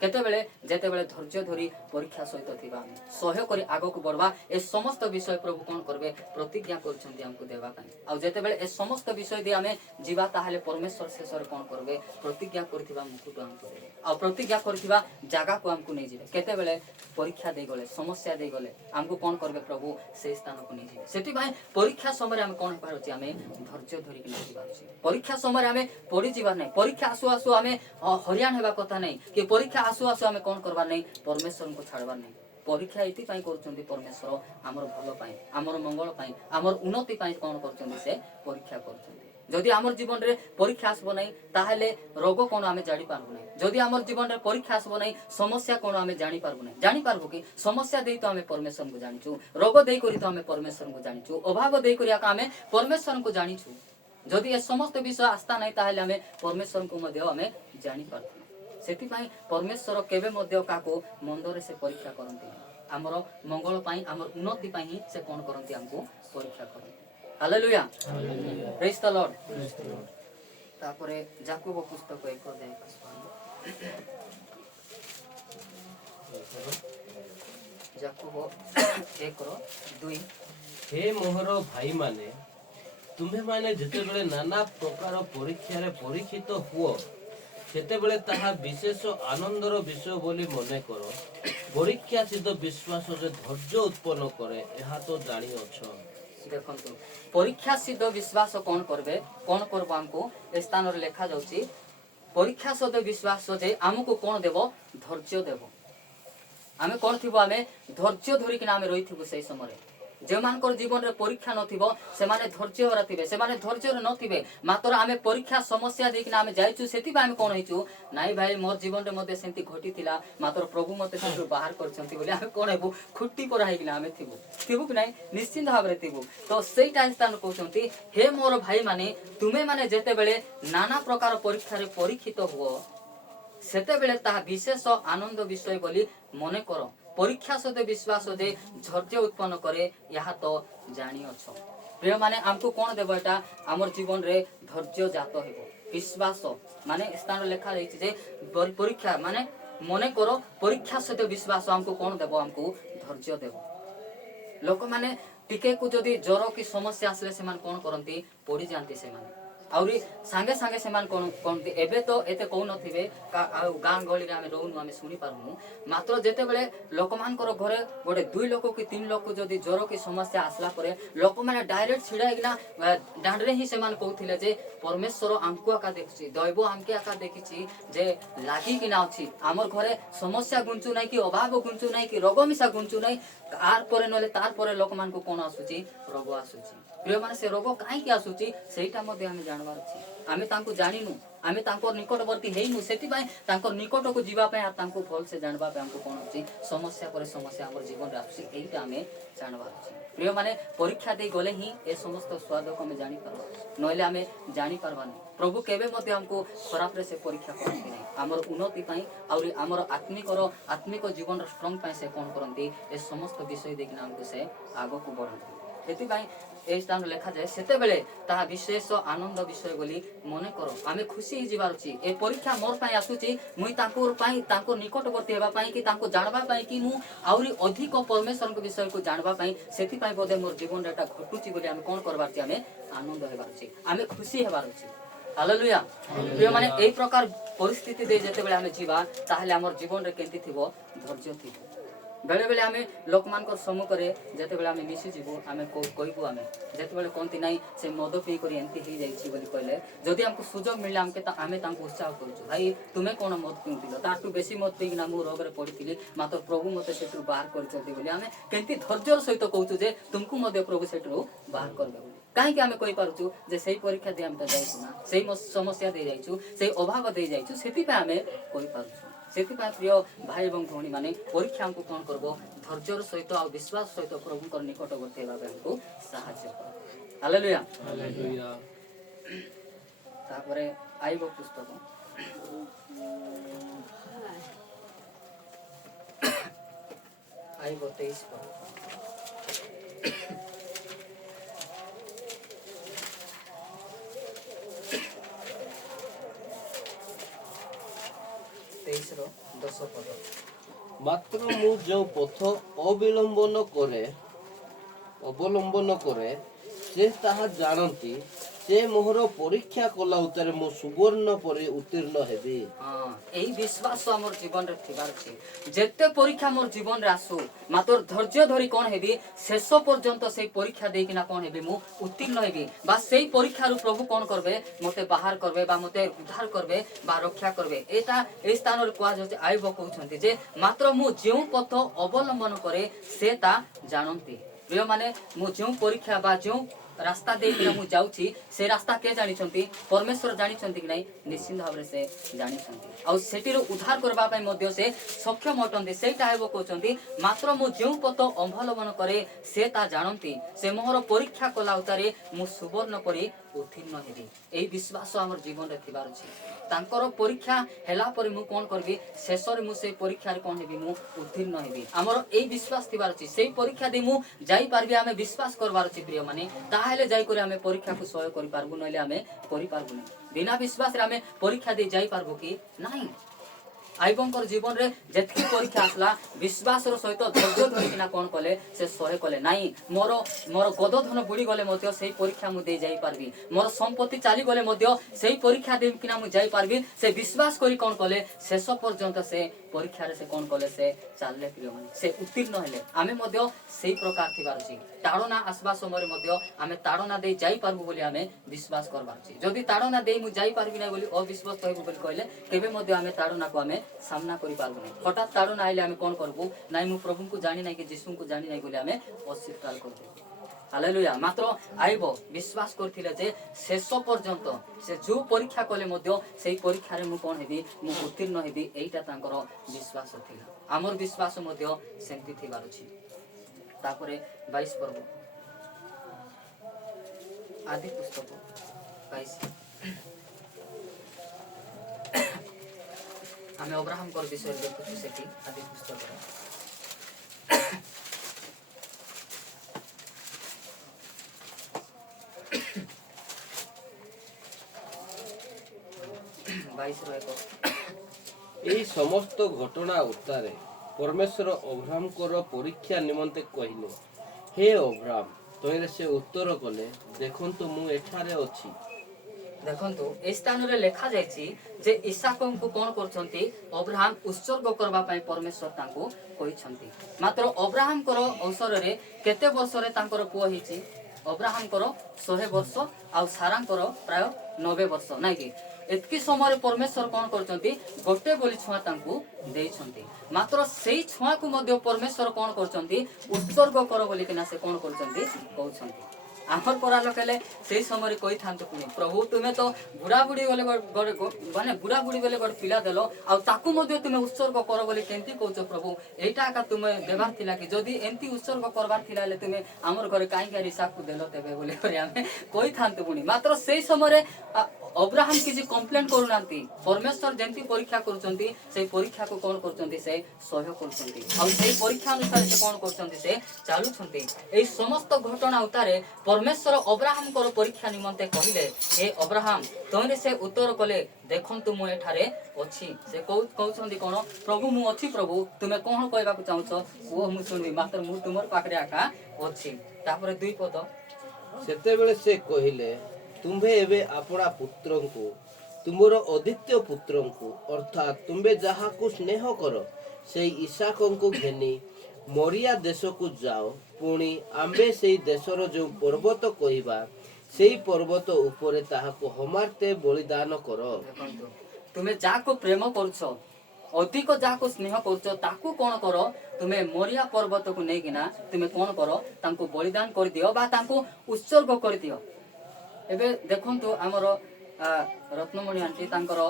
केते बेले जेते बेले धैर्य धरी परीक्षा सहित थिबा सह्य करी आगो को बढ़वा ए समस्त विषय प्रभु कोन करबे प्रतिज्ञा करछंती हमको देबा पई आ जेते बेले ए समस्त विषय दे आमे जीवा ताहाले परमेश्वर शेषर कोन करबे प्रतिज्ञा करथिबा मुकुट हमको देबे आ प्रतिज्ञा करथिबा जागा को हमको नै जिवे केते बेले परीक्षा दे गले समस्या दे गले हमको कोन करबे प्रभु से स्थान को नै जिवे सेति भाई परीक्षा समय हम कोन पारछि आमे धैर्य धरी कि नै पारछि परीक्षा समय आमे पड़ी जीवा नै परीक्षा आसु आसु आमे हरियाण हेबा कथा नै कि परीक्षा आसु आसु आमे कोन करबा नै परमेश्वर को छाड़बा नै परीक्षा एति पई करचंदी परमेश्वर हमर भलो पई हमर मंगल पई हमर उन्नति पई कोन करचंदी से परीक्षा करचंदी जदि हमर जीवन रे परीक्षा आसबो नै ताहेले रोग कोन आमे जानि पारबो नै जदि हमर जीवन रे परीक्षा आसबो नै समस्या कोन आमे जानि पारबो नै जानि पारबो कि समस्या देई तो आमे परमेश्वर को जानिछु रोग देई करी तो आमे परमेश्वर को जानिछु अभाव देई करी आमे परमेश्वर को जानिछु जदि ए समस्त विषय आस्था नै ताहेले आमे परमेश्वर को मध्य आमे जानि पारबो सेति पई परमेश्वर केबे मध्य काको मंदरे से परीक्षा करंती हमर मंगल पई हमर उन्नति पई ही से कोन करंती हमको परीक्षा करंती हालेलुया प्रेज द लॉर्ड तापरे याकूब पुस्तक 1 अध्याय याकूब 1:2 हे मोहर भाई माने तुम्हें माने जेते बेले नाना प्रकार परीक्षा रे परीक्षित हुओ सेते बेले ताहा विशेष आनंदर विषय बोली मने करो परीक्षा सिद्ध विश्वास जे धैर्य उत्पन्न करे एहा तो जानि अछो देखंतु परीक्षा सिद्ध विश्वास कोन करबे कोन करबो हमको स्थान रे लेखा जाउची परीक्षा सिद्ध विश्वास जे हमको कोन देबो धैर्य देबो आमे कोन थिबो आमे धैर्य धरि कि आमे रहि थिबो सेही समय जे मानकर जीवन रे परीक्षा नथिबो से माने धैर्य हरा थिबे से माने धैर्य रे नथिबे मात्र आमे परीक्षा समस्या देखिना आमे जाइछु सेति आमे कोन होइछु नाइ भाई मोर जीवन रे मध्ये सेंती घटी थिला मात्र प्रभु मते सेतु बाहर करछंती बोली आमे कोन हेबु खुट्टी पर हाइकिना आमे थिबु कि नाही निश्चित भाव रे थिबु तो सेई टाइम स्थान कहउछंती हे मोर भाई माने तुमे माने जेते बेले नाना प्रकार परीक्षा रे परीक्षित हुओ सेते बेले ता विशेष आनंद विषय बोली मने करो परीक्षा सहित विश्वास जे धैर्य उत्पन्न करे यहाँ तो जानी अछो प्रिय माने हमको कोन देबो एटा हमर जीवन रे धैर्य जात हेबो विश्वास माने स्थान लेखा रहिछि जे परीक्षा माने मने करो परीक्षा सहित विश्वास हमको कोन देबो हमको धैर्य देबो लोक माने टिके को जदि ज्वर कि समस्या आसले से कौन करती पड़ी जाती से आउरी सांगे सांगे से कहते एबे तो एते कौन थे गाँ गहली आम रोनु आम शुणी पार्नु मात्र जिते बड़े लोक मान घरे गोटे 2 लोक कि 3 लोक जदि ज्वर कि समस्या आसला परे लोक मैंने डायरेक्ट छिड़ाईना दांडे ही से कहते जे परमेश्वर आमको आका देखी दैव आमके आका देखी जे लगिकिना अच्छी आमर घरे समस्या गुंचु ना कि अभाव गुंचु ना कि रोग मिशा गुंचु ना आर पर ना तार पर लोक मान को कौन आसूची रोग आसूची प्रिय माने से रोग कहीं आसूची सेटा मध्ये आमे जानबार अछि आमे तांको जानिनु आमे तांको निकटवर्ती हेइनु सेति तांको निकट को जीवा पे आ तांको भल से जानबा पे हमको कोन अछि समस्या पर समस्या हमर जीवन रे आछि एटा आमे जानबार अछि प्रिय माने परीक्षा दे गले ही ए समस्त स्वाद को आमे जानि पारबा नहले आमे जानि पारबानी प्रभु केबे मध्ये हमको खराब रे से परीक्षा करती नहीं हमर उन्नति पई और हमर आत्मिक जीवन स्ट्रांग पई से कोन करंती ए समस्त विषय देखिना हमको से आगो को बढ़ाती सेति ए स्थान लेखा जाए सेते बेले ता विशेष आनंद विषय बोली मने करो आमे खुशी ही जीवार छी ए परीक्षा मोर पई आसुची मुई तांको पई तांको निकटवर्ती हेबा पई कि तांको जानबा पई कि मु आउरी अधिक परमेश्वर को विषय को जानबा पई सेति पई बोधे मोर जीवन रेटा घटुची बोली आमे कोन करबार छी आमे आनंद हेबार छी आमे खुशी हेबार छी हालेलुया प्रिय माने एई प्रकार परिस्थिति दे जेते बेले आमे जीवा ताहले हमर जीवन रे केंति थिबो धैर्य थिबो बेले बेले आमे लोक मान को समूह करे जेते बेले आमे मिसी जीवो आमे कहबो आमे जेते बेले कोनती नाही से मद पी करी एंती ही जाई छी बोली कहले जदी हमको सुजोग मिलला हमके ता आमे तांको उत्साह करूछु भाई तुमे कोन मद पिउतिलो ताटू बेसी मद पी ना मु रोग रे पडितिली मात्र प्रभु मते सेटू बाहर करछथि बोली आमे केंती धैर्यर सहित कहूछु जे तुमको मते प्रभु सेटू बाहर करबे कहीं आमे कहि पारुछु जे सही परीक्षा दे हम त जाइछु ना सही समस्या दे जाइछु सही अभाव दे जाइछु सेति पे आमे कहि पारुछु सेति पे प्रिय भाई एवं भौणी माने परीक्षा हमको कोन करबो धैर्यर सहित आ विश्वास सहित प्रभु कर निकटवर्ती हेबा हमको सहायता कर हालेलुया हालेलुया तापरे आइबो पुस्तक आइबो 23 पर मात्र मु जो पथ अवलंबन करे से ताहा जानती से मोहर परीक्षा कला उतारे मो सुवर्ण परे उत्तीर्ण हेबी हां एही विश्वास हमर जीवन रे थिबार छी जेते परीक्षा मोर जीवन रे आसु मात्र धैर्य धरि कोन हेबी शेष पर्यंत से परीक्षा देकिना कोन हेबी मु उत्तीर्ण हेबी बा सेही परीक्षा रु प्रभु कोन करबे मते बाहर करबे बा मते उद्धार करबे बा रक्षा करबे एटा ए स्थान रे कुआ जते आइबो कहउछन्ती जे मात्र मु जेउ पथ अवलंबन करे से ता जानंती प्रिय माने मु जेउ परीक्षा बा जेउ रास्ता देकिना मु जाउची से रास्ता के जानि छंती परमेश्वर जानि छंती कि नै निश्चित भाबरे से जानि छंती आ सेटिर उद्धार करबा पय मध्ये से सक्षम होतंती सेटा हेबो कहउछन्ती मात्र मु जेउ पथ अवलंबन करे से ता जानंती से मोहर परीक्षा कला उतारे मु सुवर्ण परि उत्तीर्ण हेबी एई विश्वास हमर जीवन रे थिबार अछि तांकर परीक्षा हेला परि मु कोन करबी शेष रे मु से परीक्षा रे कोन हेबी मु उत्तीर्ण हेबी हमर एई विश्वास थिबार अछि सेई परीक्षा दे मु जाई पारबी आमे विश्वास करबार अछि प्रिय माने ताहेले जाई करे आमे परीक्षा को सहयोग करि पारबु नले आमे करि पारबु नै बिना विश्वास रे आमे परीक्षा दे जाई पारबु कि नाही आइबंकर जीवन रे जेतकी परीक्षा आसला विश्वास रो सहित धैर्य धरिकिना कोन कले से सहे कले नाही मोर गद धन बुडी गले मध्ये सेही परीक्षा मु दे जाई पारबी मोर संपत्ति चाली गले मध्ये सेही परीक्षा देकिना मु जाई पारबी से विश्वास करी कोन कले शेष पर्यंत से परीक्षा रे से कोन कले से चालले प्रिय माने से उत्तीर्ण हेले आमे मध्ये सेही प्रकार थिबार छी ताड़ना आसबा समय मध्ये आमे ताड़ना दे जाई पारबु बोली आमे विश्वास करबार छी जदी ताड़ना दे मु जाई पारबी नै बोली अविश्वास कहबु बोली कहले केबे मध्ये आमे ताड़ना को आमे सामना करि पारबु नै हठात ताड़ना आइले आमे कोन करबु नाइ मु प्रभु को जानि नै कि यीशु को जानि नै बोली आमे अस्वीकार करबु हालेलुया मात्र आइबो विश्वास करथिले जे शेष पर्यंत से जो परीक्षा कले मध्ये सेही परीक्षा रे मु कोन हेबी मु उत्तीर्ण हेबी एटा तांकर विश्वास थिला हमर विश्वास मध्ये सेंति थिबार अछि तापरे 22 पर्व आदि पुस्तक 22 आमे अब्राहम कर विषय देखु सेठी आदि पुस्तक 22 रो एक এই সমস্ত ঘটনা উত্তারে परमेश्वर अब्राहम को परीक्षा निमंते कहले हे अब्राम तैरे से उत्तर कले देखंतु मु एठारे अछि। देखंतु ए स्थान रे लेखा जायछि जे इसाक को कोन करछंती अब्राहम उत्सर्ग करबा पई परमेश्वर तांको कहिसंती। मात्र अब्राहम करो अवसर रे केते वर्ष रे तांकर पुओ हिची अब्राहम करो 100 वर्ष आ सारा करो प्राय 90 वर्ष नाइ कि एतकी समय परमेश्वर कोन करछंती गोटे बोली छुआ तांको देइछंती। मात्र सेही छुआ को मध्ये परमेश्वर कोन करछंती उत्सर्ग करो बोली किना से कोन करछंती कहउछंती। आमर परा लोकले से समय कही था प्रभु तुम्हें तो बुढ़ा बुढ़ी बोले माने बुढ़ा बुढ़ी बोले गोटे पिला देल तुम्हें उत्सर्ग कर बोली केमती कौच प्रभु यहाँ तुम्हें देवार थिला कि जदि एमती उत्सर्ग करवार थिला तुम्हें आमर घरे कहीं रिसाक को देल तेबे बोले आम कही था पुणी मात्र से समय अब्राहम किसी कंप्लेन करूना परमेश्वर जमती परीक्षा करुँच परीक्षा को कौन कर सह्य कर परीक्षा अनुसार से कौन कर चलुं समस्त घटना उतारे परमेश्वर अब्राहम को परीक्षा निमंते कहले हे अब्राहम तैरे से उत्तर कले देखंतु मु एठारे अछि से कहउछंती कोन प्रभु मु अछि प्रभु तुमे कोन कहबा को चाहछ वो मु सुनबी मात्र मु तुमर पाखरे आका अछि। तापर दुई पद सेते बेले से कहिले तुम्हे एबे आपणा पुत्रंकु तुमरो अद्वितीय पुत्रंकु अर्थात तुम्हे जहा को स्नेह करो से इसाकंकु घेनी मोरिया देश को जाओ पुणी आम्बे से देशर जो पर्वत कहवा से पर्वत उपरे ताहाको हमारते बलिदान करो। तुम्हें जाको प्रेम करुछ अधिक जाको स्नेह करुछ ताकू कोन करो तुम्हें मोरिया पर्वत को नेकिना तुम्हें कोन करो तांको बलिदान कर दियो बा तांको उत्सर्ग कर दियो। एबे देखंतु हमर रत्नमणि आंटी तांकर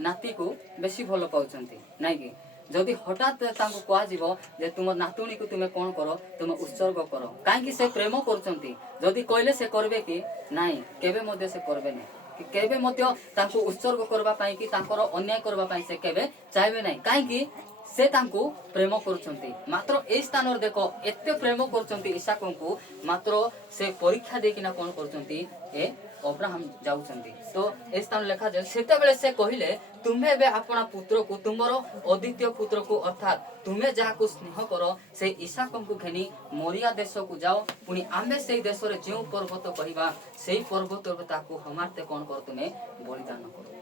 नाती को बेसी भल पाउछंती नाइ कि जदि हठात तांको कहा जीवो जे तुम नातुणी को तुमे कोन करो तुम उत्सर्ग करो काहे से प्रेम करछंती जदि कहले से करबे कि नाइ केबे मध्ये से करबे नै कि केबे मध्ये तांको उत्सर्ग करबा पई कि तांकर अन्याय करबा पई से केबे चाहबे नै काहे कि से तांको प्रेम करछंती। मात्र ए स्थान रे देखो एते प्रेम करछंती इसाक को मात्र से परीक्षा देकिना कोन करछंती ए अब्राहम जाउछंती। तो ए स्थान लेखा जे सेते बेले से कहिले तुम्हे बे आपना पुत्र को तुमरो अद्वितीय पुत्र को अर्थात तुम्हें जहा को स्नेह करो से इसाक को घेनी मोरिया देश को जाओ पुणी आमे से देश रे जो पर्वत कहवा से पर्वत को हमारते कोन कर तुम्हें बलिदान करो।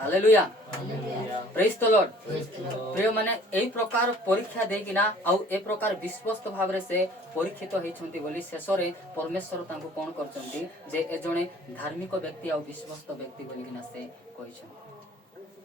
Hallelujah praise the Lord. प्रिय माने एई प्रकार परीक्षा देकिना आउ ए प्रकार विश्वस्त भावरे से परीक्षित होइछंती बोली शेषरे परमेश्वर तांको कोन करचंती जे ए जणे धार्मिक व्यक्ति आउ विश्वस्त व्यक्ति बोली किना से कहिछन।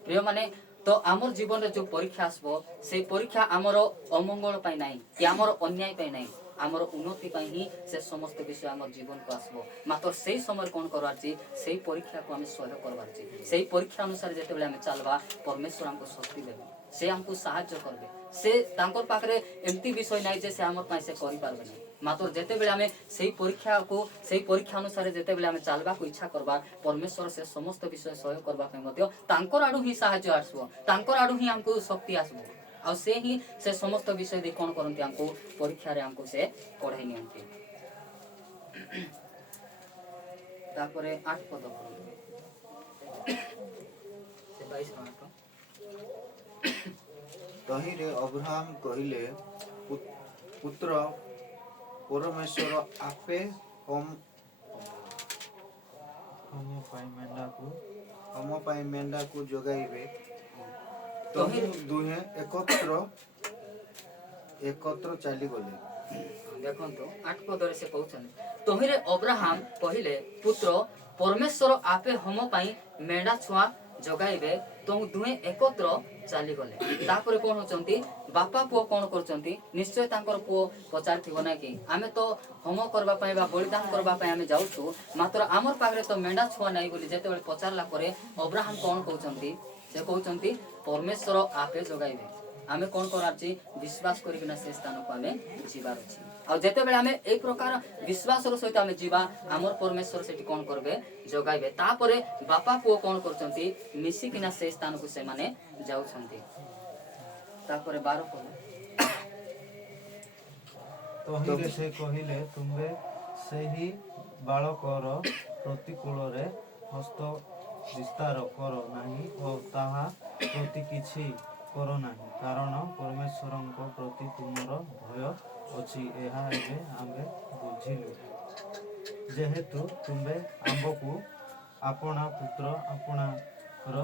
प्रिय माने तो आमर जीवन रे जो परीक्षा आसबो से परीक्षा आमर अमंगल पाई नाही कि आमर अन्याय पाई नाही आमर उन्नति पाई ही से समस्त विषय आमर जीवन को आसबो मात्र सेही समय कोन करवार छी सेही परीक्षा को हम सह्य करवार छी सेही परीक्षा अनुसार जेते बेले हम चलबा परमेश्वर हमको शक्ति देबे से हमको सहायता करबे से तांकर पाखरे एम्ति विषय नाही जे से हमर पाई से करि पारबे नाही मात्र जेते बेले हमें सेही परीक्षा अनुसार जेते बेले हम चलबा को इच्छा करबा परमेश्वर से समस्त विषय सह्य करबा पे मध्य तांकर आडू ही सहायता आसबो तांकर आडू ही हमको शक्ति आसबो आ से ही से समस्त विषय दे कोन करंती हमको परीक्षा रे हमको से पढ़ाई नियंती। तापरे 8 पद से 22 तहिरे अब्राहम कहिले पुत्र परमेश्वर आपे हम पाई मेंढा को जोगाइबे तहि दुहे एकत्र चली गले। देखंतो 8 पदरे से कहउछन तहिरे अब्राहम कहिले पुत्र परमेश्वर आपे हम पाई मेंढा छुआ जगाइबे तो दुहे एकत्र चली गले। तापर कोन होचंती बापा पुओ कोन करचंती निश्चय तांकर पुओ पचारथिबो ना कि आमे तो होम करबा पई बा बलिदान करबा पई आमे जाउछु मात्र आमर पाखरे तो मेंढा छुआ नाही बोली जेते बेले पचारला परे अब्राहम कोन कहउचंती से कहउचंती परमेश्वर आपे जगाइबे आमे कोन कराची विश्वास करिबिना से स्थान को आमे जीवार अछि आ जेते बेले आमे एक प्रकार विश्वास रो सहित आमे जीवा आमर परमेश्वर सेठी कोन करबे जगाइबे तापरे बापा पुओ कोन करचंती मिसी किना से स्थान को से माने जाउछंती। तापरे 12 पद तहिरे से कहिले तुमे सेही बालकर प्रतिकूल रे हस्त विस्तार करो नाही ओ ताहा प्रति किछि करो नाही कारण परमेश्वरଙ୍କ प्रति तुमरो भय ଅଛି ଏହା ଏବେ ଆମେ ବୁଝିଲୁ। ଯେହେତୁ ତୁମ୍ଭେ ଆମ୍ଭକୁ ଆପଣା ପୁତ୍ର ଆପଣାର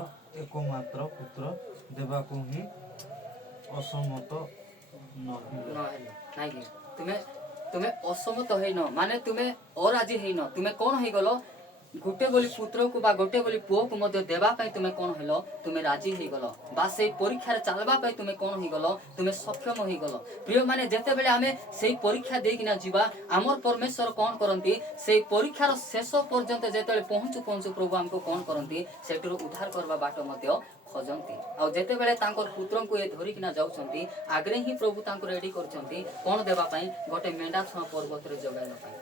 ଏକମାତ୍ର ପୁତ୍ର ଦେବାକୁ ହିଁ ଅସମ୍ମତ ନହେଲ। ନାଇଁ ତୁମେ ତୁମେ ଅସମ୍ମତ ହେଇନ ମାନେ ତୁମେ ଅରାଜି ହେଇନ। ତୁମେ କ'ଣ ହେଇଗଲ? ଗୋଟେ ବୋଲି ପୁତ୍ରକୁ ବା ଗୋଟେ ବୋଲି ପୁଅକୁ ମଧ୍ୟ ଦେବା ପାଇଁ ତୁମେ କ'ଣ ହେଲ? ତୁମେ ରାଜି ହେଇଗଲ ବା ସେଇ ପରୀକ୍ଷାରେ ଚାଲିବା ପାଇଁ ତୁମେ କ'ଣ ହେଇଗଲ? ତୁମେ ସକ୍ଷମ ହେଇଗଲ। ପ୍ରିୟମାନେ, ଯେତେବେଳେ ଆମେ ସେଇ ପରୀକ୍ଷା ଦେଇକିନା ଯିବା, ଆମର ପରମେଶ୍ୱର କ'ଣ କରନ୍ତି? ସେଇ ପରୀକ୍ଷାର ଶେଷ ପର୍ଯ୍ୟନ୍ତ ଯେତେବେଳେ ପହଞ୍ଚୁ ପହଞ୍ଚୁ ପ୍ରଭୁ ଆମକୁ କ'ଣ କରନ୍ତି? ସେଠାରୁ ଉଦ୍ଧାର କରିବା ବାଟ ମଧ୍ୟ ଖୋଜନ୍ତି। ଆଉ ଯେତେବେଳେ ତାଙ୍କର ପୁତ୍ରଙ୍କୁ ଏ ଧରିକିନା ଯାଉଛନ୍ତି, ଆଗରେ ହିଁ ପ୍ରଭୁ ତାଙ୍କୁ ରେଡି କରୁଛନ୍ତି କ'ଣ ଦେବା ପାଇଁ? ଗୋଟେ ମେଣ୍ଢା ଛୁଆ ପର୍ବତରେ ଯୋଗାଇବା ପାଇଁ।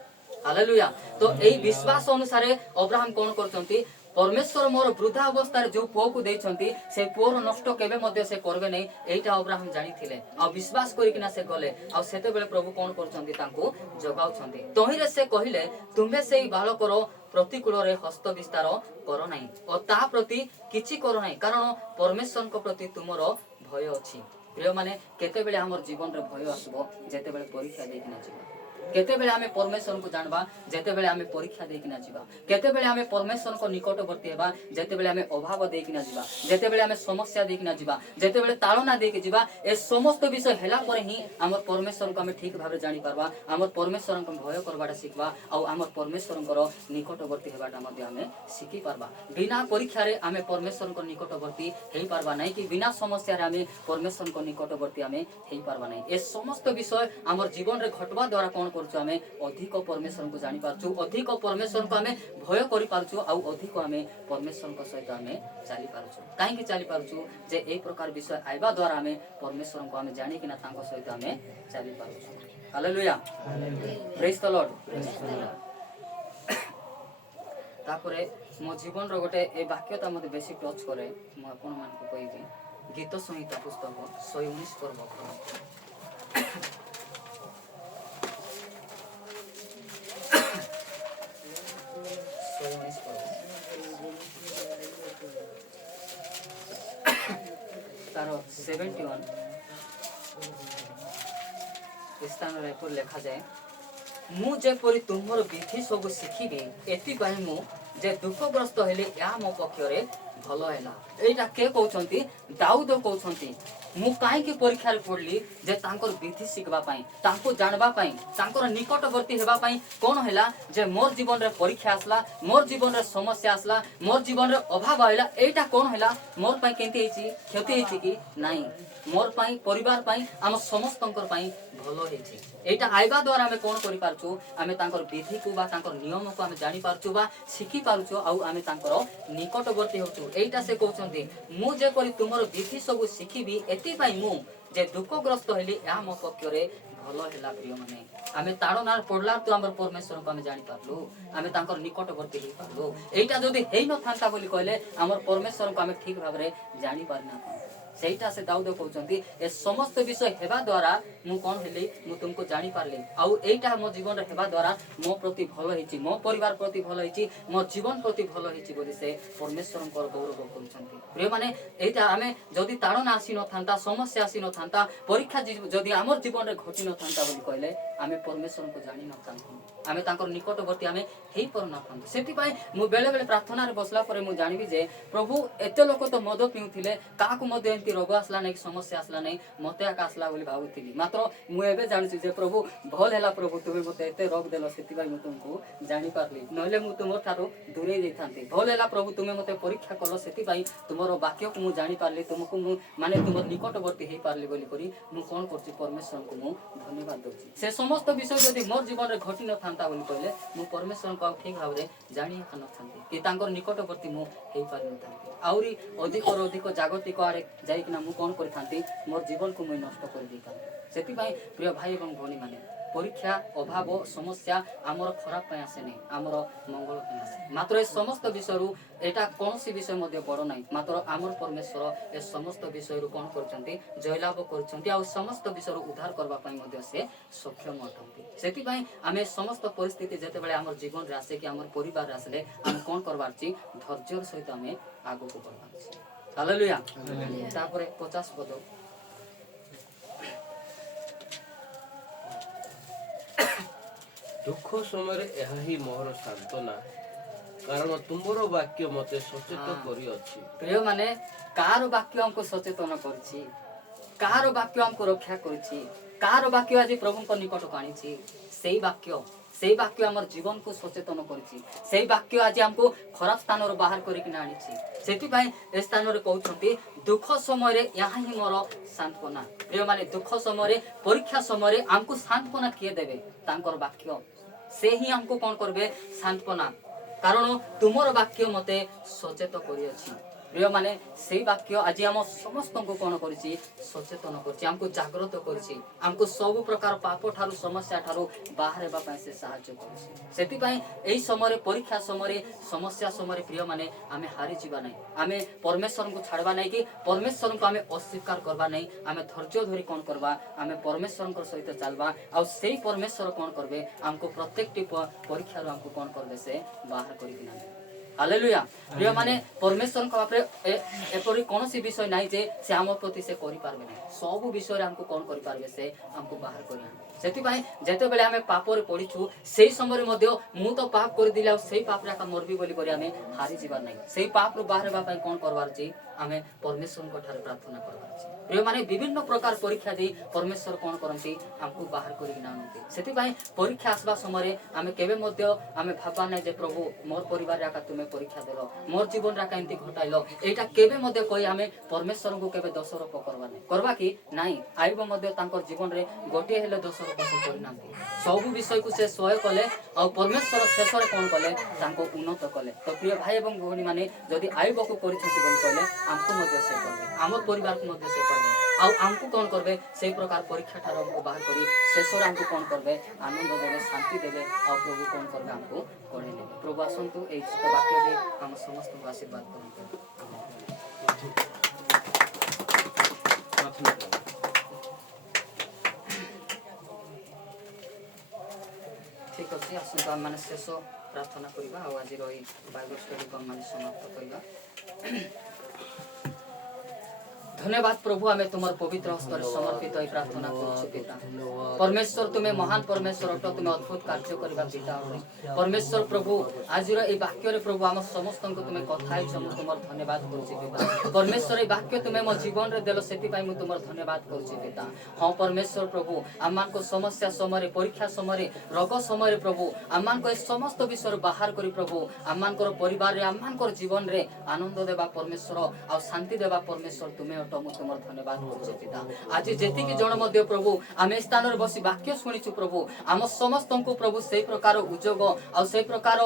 ହାଲେଲୁୟା। ତ ଏଇ ବିଶ୍ୱାସ ଅନୁସାରେ ଅବ୍ରାହମ କ'ଣ କରୁଛନ୍ତି? ପରମେଶ୍ୱର ମୋର ବୃଦ୍ଧା ଅବସ୍ଥାରେ ଯୋଉ ପୁଅକୁ ଦେଇଛନ୍ତି ସେ ପୁଅର ନଷ୍ଟ କେବେ ମଧ୍ୟ ସେ କରିବେ ନାହିଁ, ଏଇଟା ଅବ୍ରାହମ ଜାଣିଥିଲେ। ଆଉ ବିଶ୍ୱାସ କରିକିନା ସେ ଗଲେ। ଆଉ ସେତେବେଳେ ପ୍ରଭୁ କ'ଣ କରୁଛନ୍ତି? ତାଙ୍କୁ ଯୋଗାଉଛନ୍ତି। ତହିଁରେ ସେ କହିଲେ, ତୁମ୍ଭେ ସେଇ ବାଳକର ପ୍ରତିକୂଳରେ ହସ୍ତ ବିସ୍ତାର କର ନାହିଁ ଓ ତା ପ୍ରତି କିଛି କର ନାହିଁ, କାରଣ ପରମେଶ୍ୱରଙ୍କ ପ୍ରତି ତୁମର ଭୟ ଅଛି। ପ୍ରିୟମାନେ, କେତେବେଳେ ଆମର ଜୀବନରେ ଭୟ ଆସିବ? ଯେତେବେଳେ ପରୀକ୍ଷା ଦେଇକିନା ଯିବା। କେତେବେଳେ ଆମେ ପରମେଶ୍ୱରଙ୍କୁ ଜାଣିବା? ଯେତେବେଳେ ଆମେ ପରୀକ୍ଷା ଦେଇକିନା ଯିବା। କେତେବେଳେ ଆମେ ପରମେଶ୍ୱରଙ୍କ ନିକଟବର୍ତ୍ତୀ ହେବା? ଯେତେବେଳେ ଆମେ ଅଭାବ ଦେଇକିନା ଯିବା, ଯେତେବେଳେ ଆମେ ସମସ୍ୟା ଦେଇକିନା ଯିବା, ଯେତେବେଳେ ତାଳନା ଦେଇକି ଯିବା। ଏ ସମସ୍ତ ବିଷୟ ହେଲା ପରେ ହିଁ ଆମର ପରମେଶ୍ୱରଙ୍କୁ ଆମେ ଠିକ ଭାବରେ ଜାଣିପାରିବା, ଆମର ପରମେଶ୍ୱରଙ୍କୁ ଭୟ କରିବାଟା ଶିଖିବା, ଆଉ ଆମର ପରମେଶ୍ୱରଙ୍କର ନିକଟବର୍ତ୍ତୀ ହେବାଟା ମଧ୍ୟ ଆମେ ଶିଖିପାରିବା। ବିନା ପରୀକ୍ଷାରେ ଆମେ ପରମେଶ୍ୱରଙ୍କ ନିକଟବର୍ତ୍ତୀ ହେଇପାରିବା ନାହିଁ, କି ବିନା ସମସ୍ୟାରେ ଆମେ ପରମେଶ୍ୱରଙ୍କ ନିକଟବର୍ତ୍ତୀ ଆମେ ହେଇପାରିବା ନାହିଁ। ଏ ସମସ୍ତ ବିଷୟ ଆମର ଜୀବନରେ ଘଟବା ଦ୍ୱାରା କ'ଣ କରୁଛୁ? ଆମେ ଅଧିକ ପରମେଶ୍ୱରଙ୍କୁ ଜାଣିପାରୁଛୁ, ଅଧିକ ପରମେଶ୍ୱରଙ୍କୁ ଆମେ ଭୟ କରିପାରୁଛୁ, ଆଉ ଅଧିକ ଆମେ ପରମେଶ୍ୱରଙ୍କ ସହିତ ଆମେ ଚାଲିପାରୁଛୁ। କାହିଁକି ଚାଲିପାରୁଛୁ? ଯେ এই ପ୍ରକାର ବିଷୟ ଆଇବା ଦ୍ୱାରା ଆମେ ପରମେଶ୍ୱରଙ୍କୁ ଆମେ ଜାଣିକିନା ତାଙ୍କ ସହିତ ଆମେ ଚାଲିପାରୁଛୁ। ହାଲେଲୁୟା, ପ୍ରେଜ୍ ଦ ଲର୍ଡ। ତାପରେ ମୋ ଜୀବନର ଗୋଟେ ଏ ବାକ୍ୟଟା ମୋତେ ବେଶୀ ଟଚ୍ କରେ। ମୁଁ ଆପଣମାନଙ୍କୁ କହିବି ଗୀତ ସଂହିତା ପୁସ୍ତକ 119 ପର୍ବ 119 ପର୍ବ ତାର 71 ସ୍ଥାନରେ ଏପରି ଲେଖାଯାଏ, ମୁଁ ଯେପରି ତୁମର ବିଧି ସବୁ ଶିଖିବି, ଏଥିପାଇଁ ମୁଁ ଯେ ଦୁଃଖଗ୍ରସ୍ତ ହେଲି, ଏହା ମୋ ପକ୍ଷରେ ଭଲ ହେଲା। ଏଇଟା କିଏ କହୁଛନ୍ତି? ଦାଉଦ କହୁଛନ୍ତି। ମୁଁ କାହିଁକି ପରୀକ୍ଷାରେ ପଡ଼ିଲି? ଯେ ତାଙ୍କର ବିଧି ଶିଖିବା ପାଇଁ, ତାଙ୍କୁ ଜାଣିବା ପାଇଁ, ତାଙ୍କର ନିକଟବର୍ତ୍ତୀ ହେବା ପାଇଁ। କ'ଣ ହେଲା? ଯେ ମୋର ଜୀବନରେ ପରୀକ୍ଷା ଆସିଲା, ମୋର ଜୀବନରେ ସମସ୍ୟା ଆସିଲା, ମୋର ଜୀବନରେ ଅଭାବ ଆସିଲା। ଏଇଟା କ'ଣ ହେଲା? ମୋର ପାଇଁ କେମିତି ହେଇଛି? କ୍ଷତି ହେଇଛି କି? ନାଇଁ, ମୋର ପାଇଁ, ପରିବାର ପାଇଁ, ଆମ ସମସ୍ତଙ୍କର ପାଇଁ ଭଲ ହେଇଛି। ଏଇଟା ଆଇବା ଦ୍ୱାରା ଆମେ କ'ଣ କରିପାରୁଛୁ? ଆମେ ତାଙ୍କର ବିଧିକୁ ବା ତାଙ୍କର ନିୟମକୁ ଆମେ ଜାଣିପାରୁଛୁ ବା ଶିଖିପାରୁଛୁ, ଆଉ ଆମେ ତାଙ୍କର ନିକଟବର୍ତ୍ତୀ ହେଉଛୁ। ଏଇଟା ସେ କହୁଛନ୍ତି, ମୁଁ ଯେପରି ତୁମର ବିଧି ସବୁ ଶିଖିବି, ଏଥିପାଇଁ ମୁଁ ଯେ ଦୁଃଖଗ୍ରସ୍ତ ହେଲି, ଏହା ମୋ ପକ୍ଷରେ ଭଲ ହେଲା। ପ୍ରିୟମାନେ, ଆମେ ତାଡ଼ନାରେ ପଡ଼ିଲା ତ ଆମର ପରମେଶ୍ୱରଙ୍କୁ ଆମେ ଜାଣିପାରିଲୁ, ଆମେ ତାଙ୍କର ନିକଟବର୍ତ୍ତୀ ହେଇପାରିଲୁ। ଏଇଟା ଯଦି ହେଇନଥାନ୍ତା ବୋଲି କହିଲେ ଆମର ପରମେଶ୍ୱରଙ୍କୁ ଆମେ ଠିକ ଭାବରେ ଜାଣିପାରିନଥାନ୍ତୁ। ସେଇଟା ସେ ଦାଉଦ କହୁଛନ୍ତି, ଏ ସମସ୍ତ ବିଷୟ ହେବା ଦ୍ୱାରା ମୁଁ କ'ଣ ହେଲି? ମୁଁ ତୁମକୁ ଜାଣିପାରିଲି, ଆଉ ଏଇଟା ମୋ ଜୀବନରେ ହେବା ଦ୍ୱାରା ମୋ ପ୍ରତି ଭଲ ହେଇଛି, ମୋ ପରିବାର ପ୍ରତି ଭଲ ହେଇଛି, ମୋ ଜୀବନ ପ୍ରତି ଭଲ ହେଇଛି ବୋଲି ସେ ପରମେଶ୍ୱରଙ୍କର ଗୌରବ କରୁଛନ୍ତି। ପ୍ରିୟମାନେ, ଏଇଟା ଆମେ ଯଦି ତାଡ଼ନା ଆସିନଥାନ୍ତା, ସମସ୍ୟା ଆସିନଥାନ୍ତା, ପରୀକ୍ଷା ଯଦି ଆମର ଜୀବନରେ ଘଟିନଥାନ୍ତା ବୋଲି କହିଲେ ଆମେ ପରମେଶ୍ୱରଙ୍କୁ ଜାଣିନଥାନ୍ତୁ, ଆମେ ତାଙ୍କର ନିକଟବର୍ତ୍ତୀ ଆମେ ହେଇପାରୁନଥାନ୍ତୁ। ସେଥିପାଇଁ ମୁଁ ବେଳେବେଳେ ପ୍ରାର୍ଥନାରେ ବସିଲା ପରେ ମୁଁ ଜାଣିବି ଯେ ପ୍ରଭୁ ଏତେ ଲୋକ ତ ମଦ ପିଉଥିଲେ, କାହାକୁ ମଧ୍ୟ ଏମିତି ରୋଗ ଆସିଲା ନାହିଁ, ସମସ୍ୟା ଆସିଲା ନାହିଁ, ମୋତେ ଏକା ଆସିଲା ବୋଲି ଭାବୁଥିଲି। ମାତ୍ର ମୁଁ ଏବେ ଜାଣିଛି ଯେ ପ୍ରଭୁ ଭଲ ହେଲା, ପ୍ରଭୁ ତୁମେ ମୋତେ ଏତେ ରୋଗ ଦେଲ, ସେଥିପାଇଁ ମୁଁ ତୁମକୁ ଜାଣିପାରିଲି, ନହେଲେ ମୁଁ ତୁମ ଠାରୁ ଦୂରେଇ ଯାଇଥାନ୍ତି। ଭଲ ହେଲା ପ୍ରଭୁ ତୁମେ ମୋତେ ପରୀକ୍ଷା କଲ, ସେଥିପାଇଁ ତୁମର ବାକ୍ୟକୁ ମୁଁ ଜାଣିପାରିଲି, ତୁମକୁ ମୁଁ ମାନେ ତୁମର ନିକଟବର୍ତ୍ତୀ ହେଇପାରିଲି ବୋଲି କରି ମୁଁ କ'ଣ କରୁଛି? ପରମେଶ୍ୱରଙ୍କୁ ମୁଁ ଧନ୍ୟବାଦ ଦେଉଛି। ସେ ସମସ୍ତ ବିଷୟ ଯଦି ମୋର ଜୀବନରେ ଘଟିନଥାନ୍ତା ବୋଲି କହିଲେ ମୁଁ ପରମେଶ୍ୱରଙ୍କୁ ଆଉ ଠିକ ଭାବରେ ଜାଣି ନଥାନ୍ତି, କି ତାଙ୍କର ନିକଟବର୍ତ୍ତୀ ମୁଁ ହେଇପାରିନଥାନ୍ତି। ଆହୁରି ଅଧିକରୁ ଅଧିକ ଜାଗତିକ ଆଡ଼େ ଯାଇକିନା ମୁଁ କ'ଣ କରିଥାନ୍ତି? ମୋର ଜୀବନକୁ ମୁଁ ନଷ୍ଟ କରିଦେଇଥାନ୍ତି। ସେଥିପାଇଁ ପ୍ରିୟ ଭାଇ ଏବଂ ଭଉଣୀମାନେ, ପରୀକ୍ଷା, ଅଭାବ, ସମସ୍ୟା ଆମର ଖରାପ ପାଇଁ ଆସେ ନାହିଁ, ଆମର ମଙ୍ଗଳ ପାଇଁ ଆସେ। ମାତ୍ର ଏ ସମସ୍ତ ବିଷୟରୁ ଏଇଟା କୌଣସି ବିଷୟ ମଧ୍ୟ ବଡ଼ ନାହିଁ, ମାତ୍ର ଆମର ପରମେଶ୍ୱର ଏ ସମସ୍ତ ବିଷୟରୁ କ'ଣ କରୁଛନ୍ତି? ଜୟଲାଭ କରୁଛନ୍ତି, ଆଉ ସମସ୍ତ ବିଷୟରୁ ଉଦ୍ଧାର କରିବା ପାଇଁ ମଧ୍ୟ ସେ ସକ୍ଷମ ଅଟନ୍ତି। ସେଥିପାଇଁ ଆମେ ସମସ୍ତ ପରିସ୍ଥିତି ଯେତେବେଳେ ଆମର ଜୀବନରେ ଆସେ, କି ଆମର ପରିବାରରେ ଆସିଲେ ଆମେ କ'ଣ କରବାର ଅଛି? ଧୈର୍ଯ୍ୟର ସହିତ ଆମେ ଆଗକୁ ବଢ଼ିବାର ଅଛି। ହାଲେଲୁୟା। ତାପରେ 50 ପଦ ଦୁଃଖ ସମୟରେ ଏହା ହିଁ ମୋର ସାନ୍ତ୍ୱନା, କାରଣ ତୁମର ବାକ୍ୟ ମୋତେ ସଚେତ କରିଅଛି। ପ୍ରିୟ ମାନେ, କାହାର ବାକ୍ୟ ଆମକୁ ସଚେତନ କରିଛି, କାହାର ବାକ୍ୟ ଆମକୁ ରକ୍ଷା କରିଛି, କାହାର ବାକ୍ୟ ଆଜି ପ୍ରଭୁଙ୍କ ନିକଟକୁ ଆଣିଛି? ସେଇ ବାକ୍ୟ ଆମର ଜୀବନକୁ ସଚେତନ କରିଛି। ସେଇ ବାକ୍ୟ ଆଜି ଆମକୁ ଖରାପ ସ୍ଥାନରୁ ବାହାର କରିକିନା ଆଣିଛି। ସେଥିପାଇଁ ଏ ସ୍ଥାନରେ କହୁଛନ୍ତି ଦୁଃଖ ସମୟରେ ଏହା ହିଁ ମୋର ସାନ୍ତ୍ୱନା। ପ୍ରିୟମାନେ, ଦୁଃଖ ସମୟରେ, ପରୀକ୍ଷା ସମୟରେ ଆମକୁ ସାନ୍ତ୍ୱନା କିଏ ଦେବେ? ତାଙ୍କର ବାକ୍ୟ। ସେ ହିଁ ଆମକୁ କଣ କରିବେ? ସାନ୍ତ୍ୱନା। କାରଣ ତୁମର ବାକ୍ୟ ମୋତେ ସଚେତ କରିଅଛି। ପ୍ରିୟମାନେ, ସେଇ ବାକ୍ୟ ଆଜି ଆମ ସମସ୍ତଙ୍କୁ କଣ କରିଛି? ସଚେତନ କରିଛି, ଆମକୁ ଜାଗ୍ରତ କରିଛି, ଆମକୁ ସବୁ ପ୍ରକାର ପାପ ଠାରୁ, ସମସ୍ୟା ଠାରୁ ବାହାରିବା ପାଇଁ ସେ ସାହାଯ୍ୟ କରୁଛି। ସେଥିପାଇଁ ଏହି ସମୟରେ, ପରୀକ୍ଷା ସମୟରେ, ସମସ୍ୟା ସମୟରେ ପ୍ରିୟମାନେ, ଆମେ ହାରିଯିବା ନାହିଁ। ଆମେ ପରମେଶ୍ୱରଙ୍କୁ ଛାଡ଼ିବା ନାହିଁ କି ପରମେଶ୍ୱରଙ୍କୁ ଆମେ ଅସ୍ୱୀକାର କରିବା ନାହିଁ। ଆମେ ଧୈର୍ଯ୍ୟ ଧରି କଣ କରିବା? ଆମେ ପରମେଶ୍ୱରଙ୍କ ସହିତ ଚାଲିବା। ଆଉ ସେଇ ପରମେଶ୍ୱର କଣ କରିବେ? ଆମକୁ ପ୍ରତ୍ୟେକଟି ପରୀକ୍ଷାରୁ ଆମକୁ କଣ କରିବେ? ସେ ବାହାର କରିକି ନେବେ। ହାଲେଲୁୟା। ପ୍ରିୟମାନେ, ପରମେଶ୍ୱରଙ୍କ ପାଖରେ ଏପରି କୌଣସି ବିଷୟ ନାହିଁ ଯେ ସେ ଆମ ପ୍ରତି ସେ କରିପାରିବେ ନାହିଁ। ସବୁ ବିଷୟରେ ଆମକୁ କଣ କରିପାରିବେ? ସେ ଆମକୁ ବାହାର କରି ଆଣିବେ। ସେଥିପାଇଁ ଯେତେବେଳେ ଆମେ ପାପରେ ପଡ଼ିଛୁ, ସେଇ ସମୟରେ ମଧ୍ୟ ମୁଁ ତ ପାପ କରିଦେଲି, ଆଉ ସେଇ ପାପରେ ଏକା ମରବି ବୋଲି କରି ଆମେ ହାରିଯିବାର ନାହିଁ। ସେଇ ପାପରୁ ବାହାରିବା ପାଇଁ କଣ କରିବାର ଅଛି? ଆମେ ପରମେଶ୍ୱରଙ୍କ ଠାରେ ପ୍ରାର୍ଥନା କରିବାର ଅଛି। ପ୍ରିୟମାନେ, ବିଭିନ୍ନ ପ୍ରକାର ପରୀକ୍ଷା ଦେଇ ପରମେଶ୍ୱର କଣ କରନ୍ତି? ଆମକୁ ବାହାର କରିକି ଆଣନ୍ତି। ସେଥିପାଇଁ ପରୀକ୍ଷା ଆସିବା ସମୟରେ ଆମେ କେବେ ମଧ୍ୟ ଆମେ ଭାବବା ନାହିଁ ଯେ ପ୍ରଭୁ ମୋର ପରିବାରରେ ଏକା ତୁମେ ପରୀକ୍ଷା ଦେଲ, ମୋର ଜୀବନରେ ଏକା ଏମିତି ଘଟାଇଲ। ଏଇଟା କେବେ ମଧ୍ୟ କହି ଆମେ ପରମେଶ୍ୱରଙ୍କୁ କେବେ ଦୋଷାରୋପ କରିବା ନାହିଁ। କରିବା କି ନାହିଁ? ଆୟୁବ ମଧ୍ୟ ତାଙ୍କର ଜୀବନରେ ଗୋଟିଏ ହେଲେ ଦୋଷାରୋପ ସେ କରିନାହାନ୍ତି। ସବୁ ବିଷୟକୁ ସେ ସହ୍ୟ କଲେ, ଆଉ ପରମେଶ୍ୱର ଶେଷରେ କଣ କଲେ? ତାଙ୍କୁ ଉନ୍ନତ କଲେ। ତ ପ୍ରିୟ ଭାଇ ଏବଂ ଭଉଣୀ ମାନେ, ଯଦି ଆୟୁବକୁ କରିଛନ୍ତି ବୋଲି କହିଲେ ଆମକୁ ମଧ୍ୟ ସେ କରିବେ, ଆମର ପରିବାରକୁ ମଧ୍ୟ ସେ କରିବେ। ଆଉ ଆମକୁ କଣ କରିବେ? ସେଇ ପ୍ରକାର ପରୀକ୍ଷା ଠାରୁ ଆମକୁ ବାହାର କରି ଶେଷରେ ଆମକୁ କଣ କରିବେ? ଆନନ୍ଦ ଦେବେ, ଶାନ୍ତି ଦେବେ। ଆଉ ପ୍ରଭୁ କଣ କରିବେ? ଆମକୁ କଢ଼େଇ ନେବେ। ପ୍ରଭୁ ଆସନ୍ତୁ, ଏଇ ଛୋଟ ବାକ୍ୟ ଦେଇ ଆମ ସମସ୍ତଙ୍କୁ ଆଶୀର୍ବାଦ କରନ୍ତୁ। ଠିକ ଅଛି, ଆସନ୍ତୁ ଆମେ ମାନେ ଶେଷ ପ୍ରାର୍ଥନା କରିବା ଆଉ ଆଜିର ଏଇ ବାଇବଲ ଷ୍ଟଡିକୁ ଆମେ ସମାପ୍ତ କରିବା। धन्यवाद प्रभु, आमे तुमर पवित्र हस्तर समर्पित होई प्रार्थना करूछु पिता। परमेश्वर तुमे महान परमेश्वर अट, तुमे अद्भुत कार्य करबा पिता। परमेश्वर प्रभु, आजिर ए वाक्य रे प्रभु हम समस्त को तुमे कथाइ छ, मु तुमर धन्यवाद करूछु पिता। परमेश्वर ए वाक्य तुमे मो जीवन रे देलो, सेति पई मु तुमर धन्यवाद करूछु पिता। हां परमेश्वर प्रभु, आमान को समस्या समय, परीक्षा समय, रोग समय प्रभु, आमान को समस्त विषय बाहर करी प्रभु, आमान को परिवार रे, आमान को जीवन रे आनंद देबा परमेश्वर आ शांति देबा परमेश्वर तुमे अट, मु तुमर धन्यवाद करूछु पिता। आज जेतिकी जण मध्ये प्रभु आमे स्थान रे बसी वाक्य सुनिछु प्रभु, आम समस्त को प्रभु से प्रकार उद्योग आ से प्रकार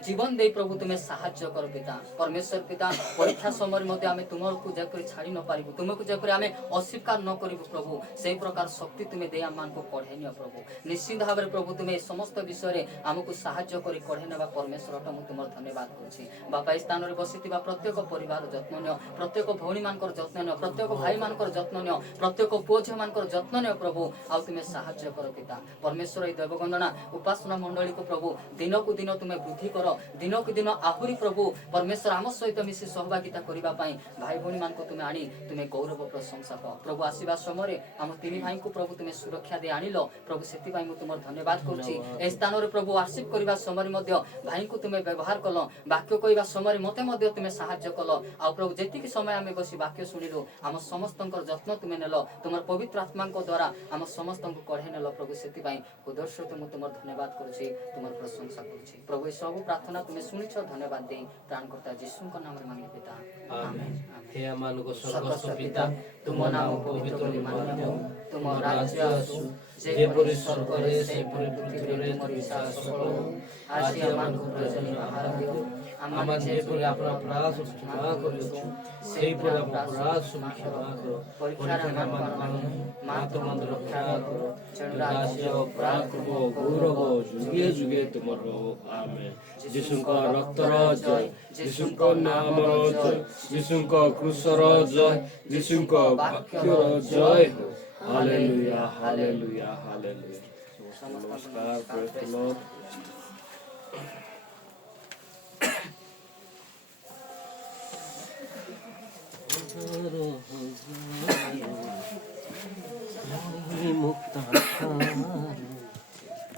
जीवन दे प्रभु तुमे सहाय्य कर पिता। परमेश्वर पिता, परीक्षा समय मध्ये आमे तुमको जेपरि छाड़ी न पारिबु, तुमको जेपरि आमे अस्वीकार न करिबु प्रभु, से प्रकार शक्ति तुमे दे आम को कढे नियो प्रभु। निश्चित भाव में प्रभु तुमे समस्त विषय रे आमको सहाय्य करी कढे नेबा परमेश्वर अट, मु तुमर धन्यवाद करूछि। बापा स्थान रे बसितिबा प्रत्येक परिवार जत्न नियो, प्रत्येक भौणी मानकर जत्न नियो, प्रत्येक भाई मानकर जत्न नियो, प्रत्येक पुओ झियो मानकर जत्न नियो प्रभु। आ तुमे सहाय्य कर पिता। परमेश्वर ए देववंदना उपासना मंडली को प्रभु दिन को दिन तुमे वृद्धि कर, दिन को दिन आहुरी प्रभु परमेश्वर आम सहित मिसी सहभागिता करिबा पई भाई भौणी मान को तुमे आनी तुमे गौरव प्रशंसा कर प्रभु। आसीबा समय आम तीन भाई को प्रभु तुमे सुरक्षा दे आनिलो प्रभु, सेति पई मु तुमर धन्यवाद करूछि। ए स्थान रे प्रभु वर्शिप करिबा समय मध्ये भाई को तुमे व्यवहार कलो, वाक्य कहबा समय मते मध्ये तुमे सहाय्य कलो। आ प्रभु जेतिकी समय आमे बसी वाक्य सुनिलो, आम समस्तंकर जत्न तुमे नेलो, तुमर पवित्र आत्मा को द्वारा आम समस्तंको कढे नेलो प्रभु, सेति पई हृदय सहित मु तुमर धन्यवाद करूछि, तुमर प्रशंसा करूछि प्रभु। सब प्रार्थना तुमे सुनिछ, धन्यवाद देई त्राणकर्ता यीशुଙ୍କ नामରେ मांगे पिता, आमेन। हे अमानको स्वर्गस्थ पिता, तुम नाम पवित्र बोली मान्य हो, तुम राज्य आसु, जेपरि स्वर्गरे सेपरि पृथ्वीरे तुमर इच्छा सफल हो। आज आमानको प्रयोजनीय आहार दियो, आमान जेपरि अपना अपराध क्षमा करियो, सेपरि अपना अपराध क्षमा करो। परीक्षार मात्र मन रक्षा करो, राज्य पराक्रम गौरव जुगे जुगे तुमर हो, आमेन। यीशुଙ୍କ ରକ୍ତର ଜୟ, ଯୀଶୁଙ୍କ ନାମର ଜୟ, ଯୀଶୁଙ୍କ କ୍ରୁଶର ଜୟ, ଯୀଶୁଙ୍କ ବାକ୍ୟର ଜୟ हो। Hallelujah hallelujah hallelujah. नमस्कार, प्रेज द लॉर्ड।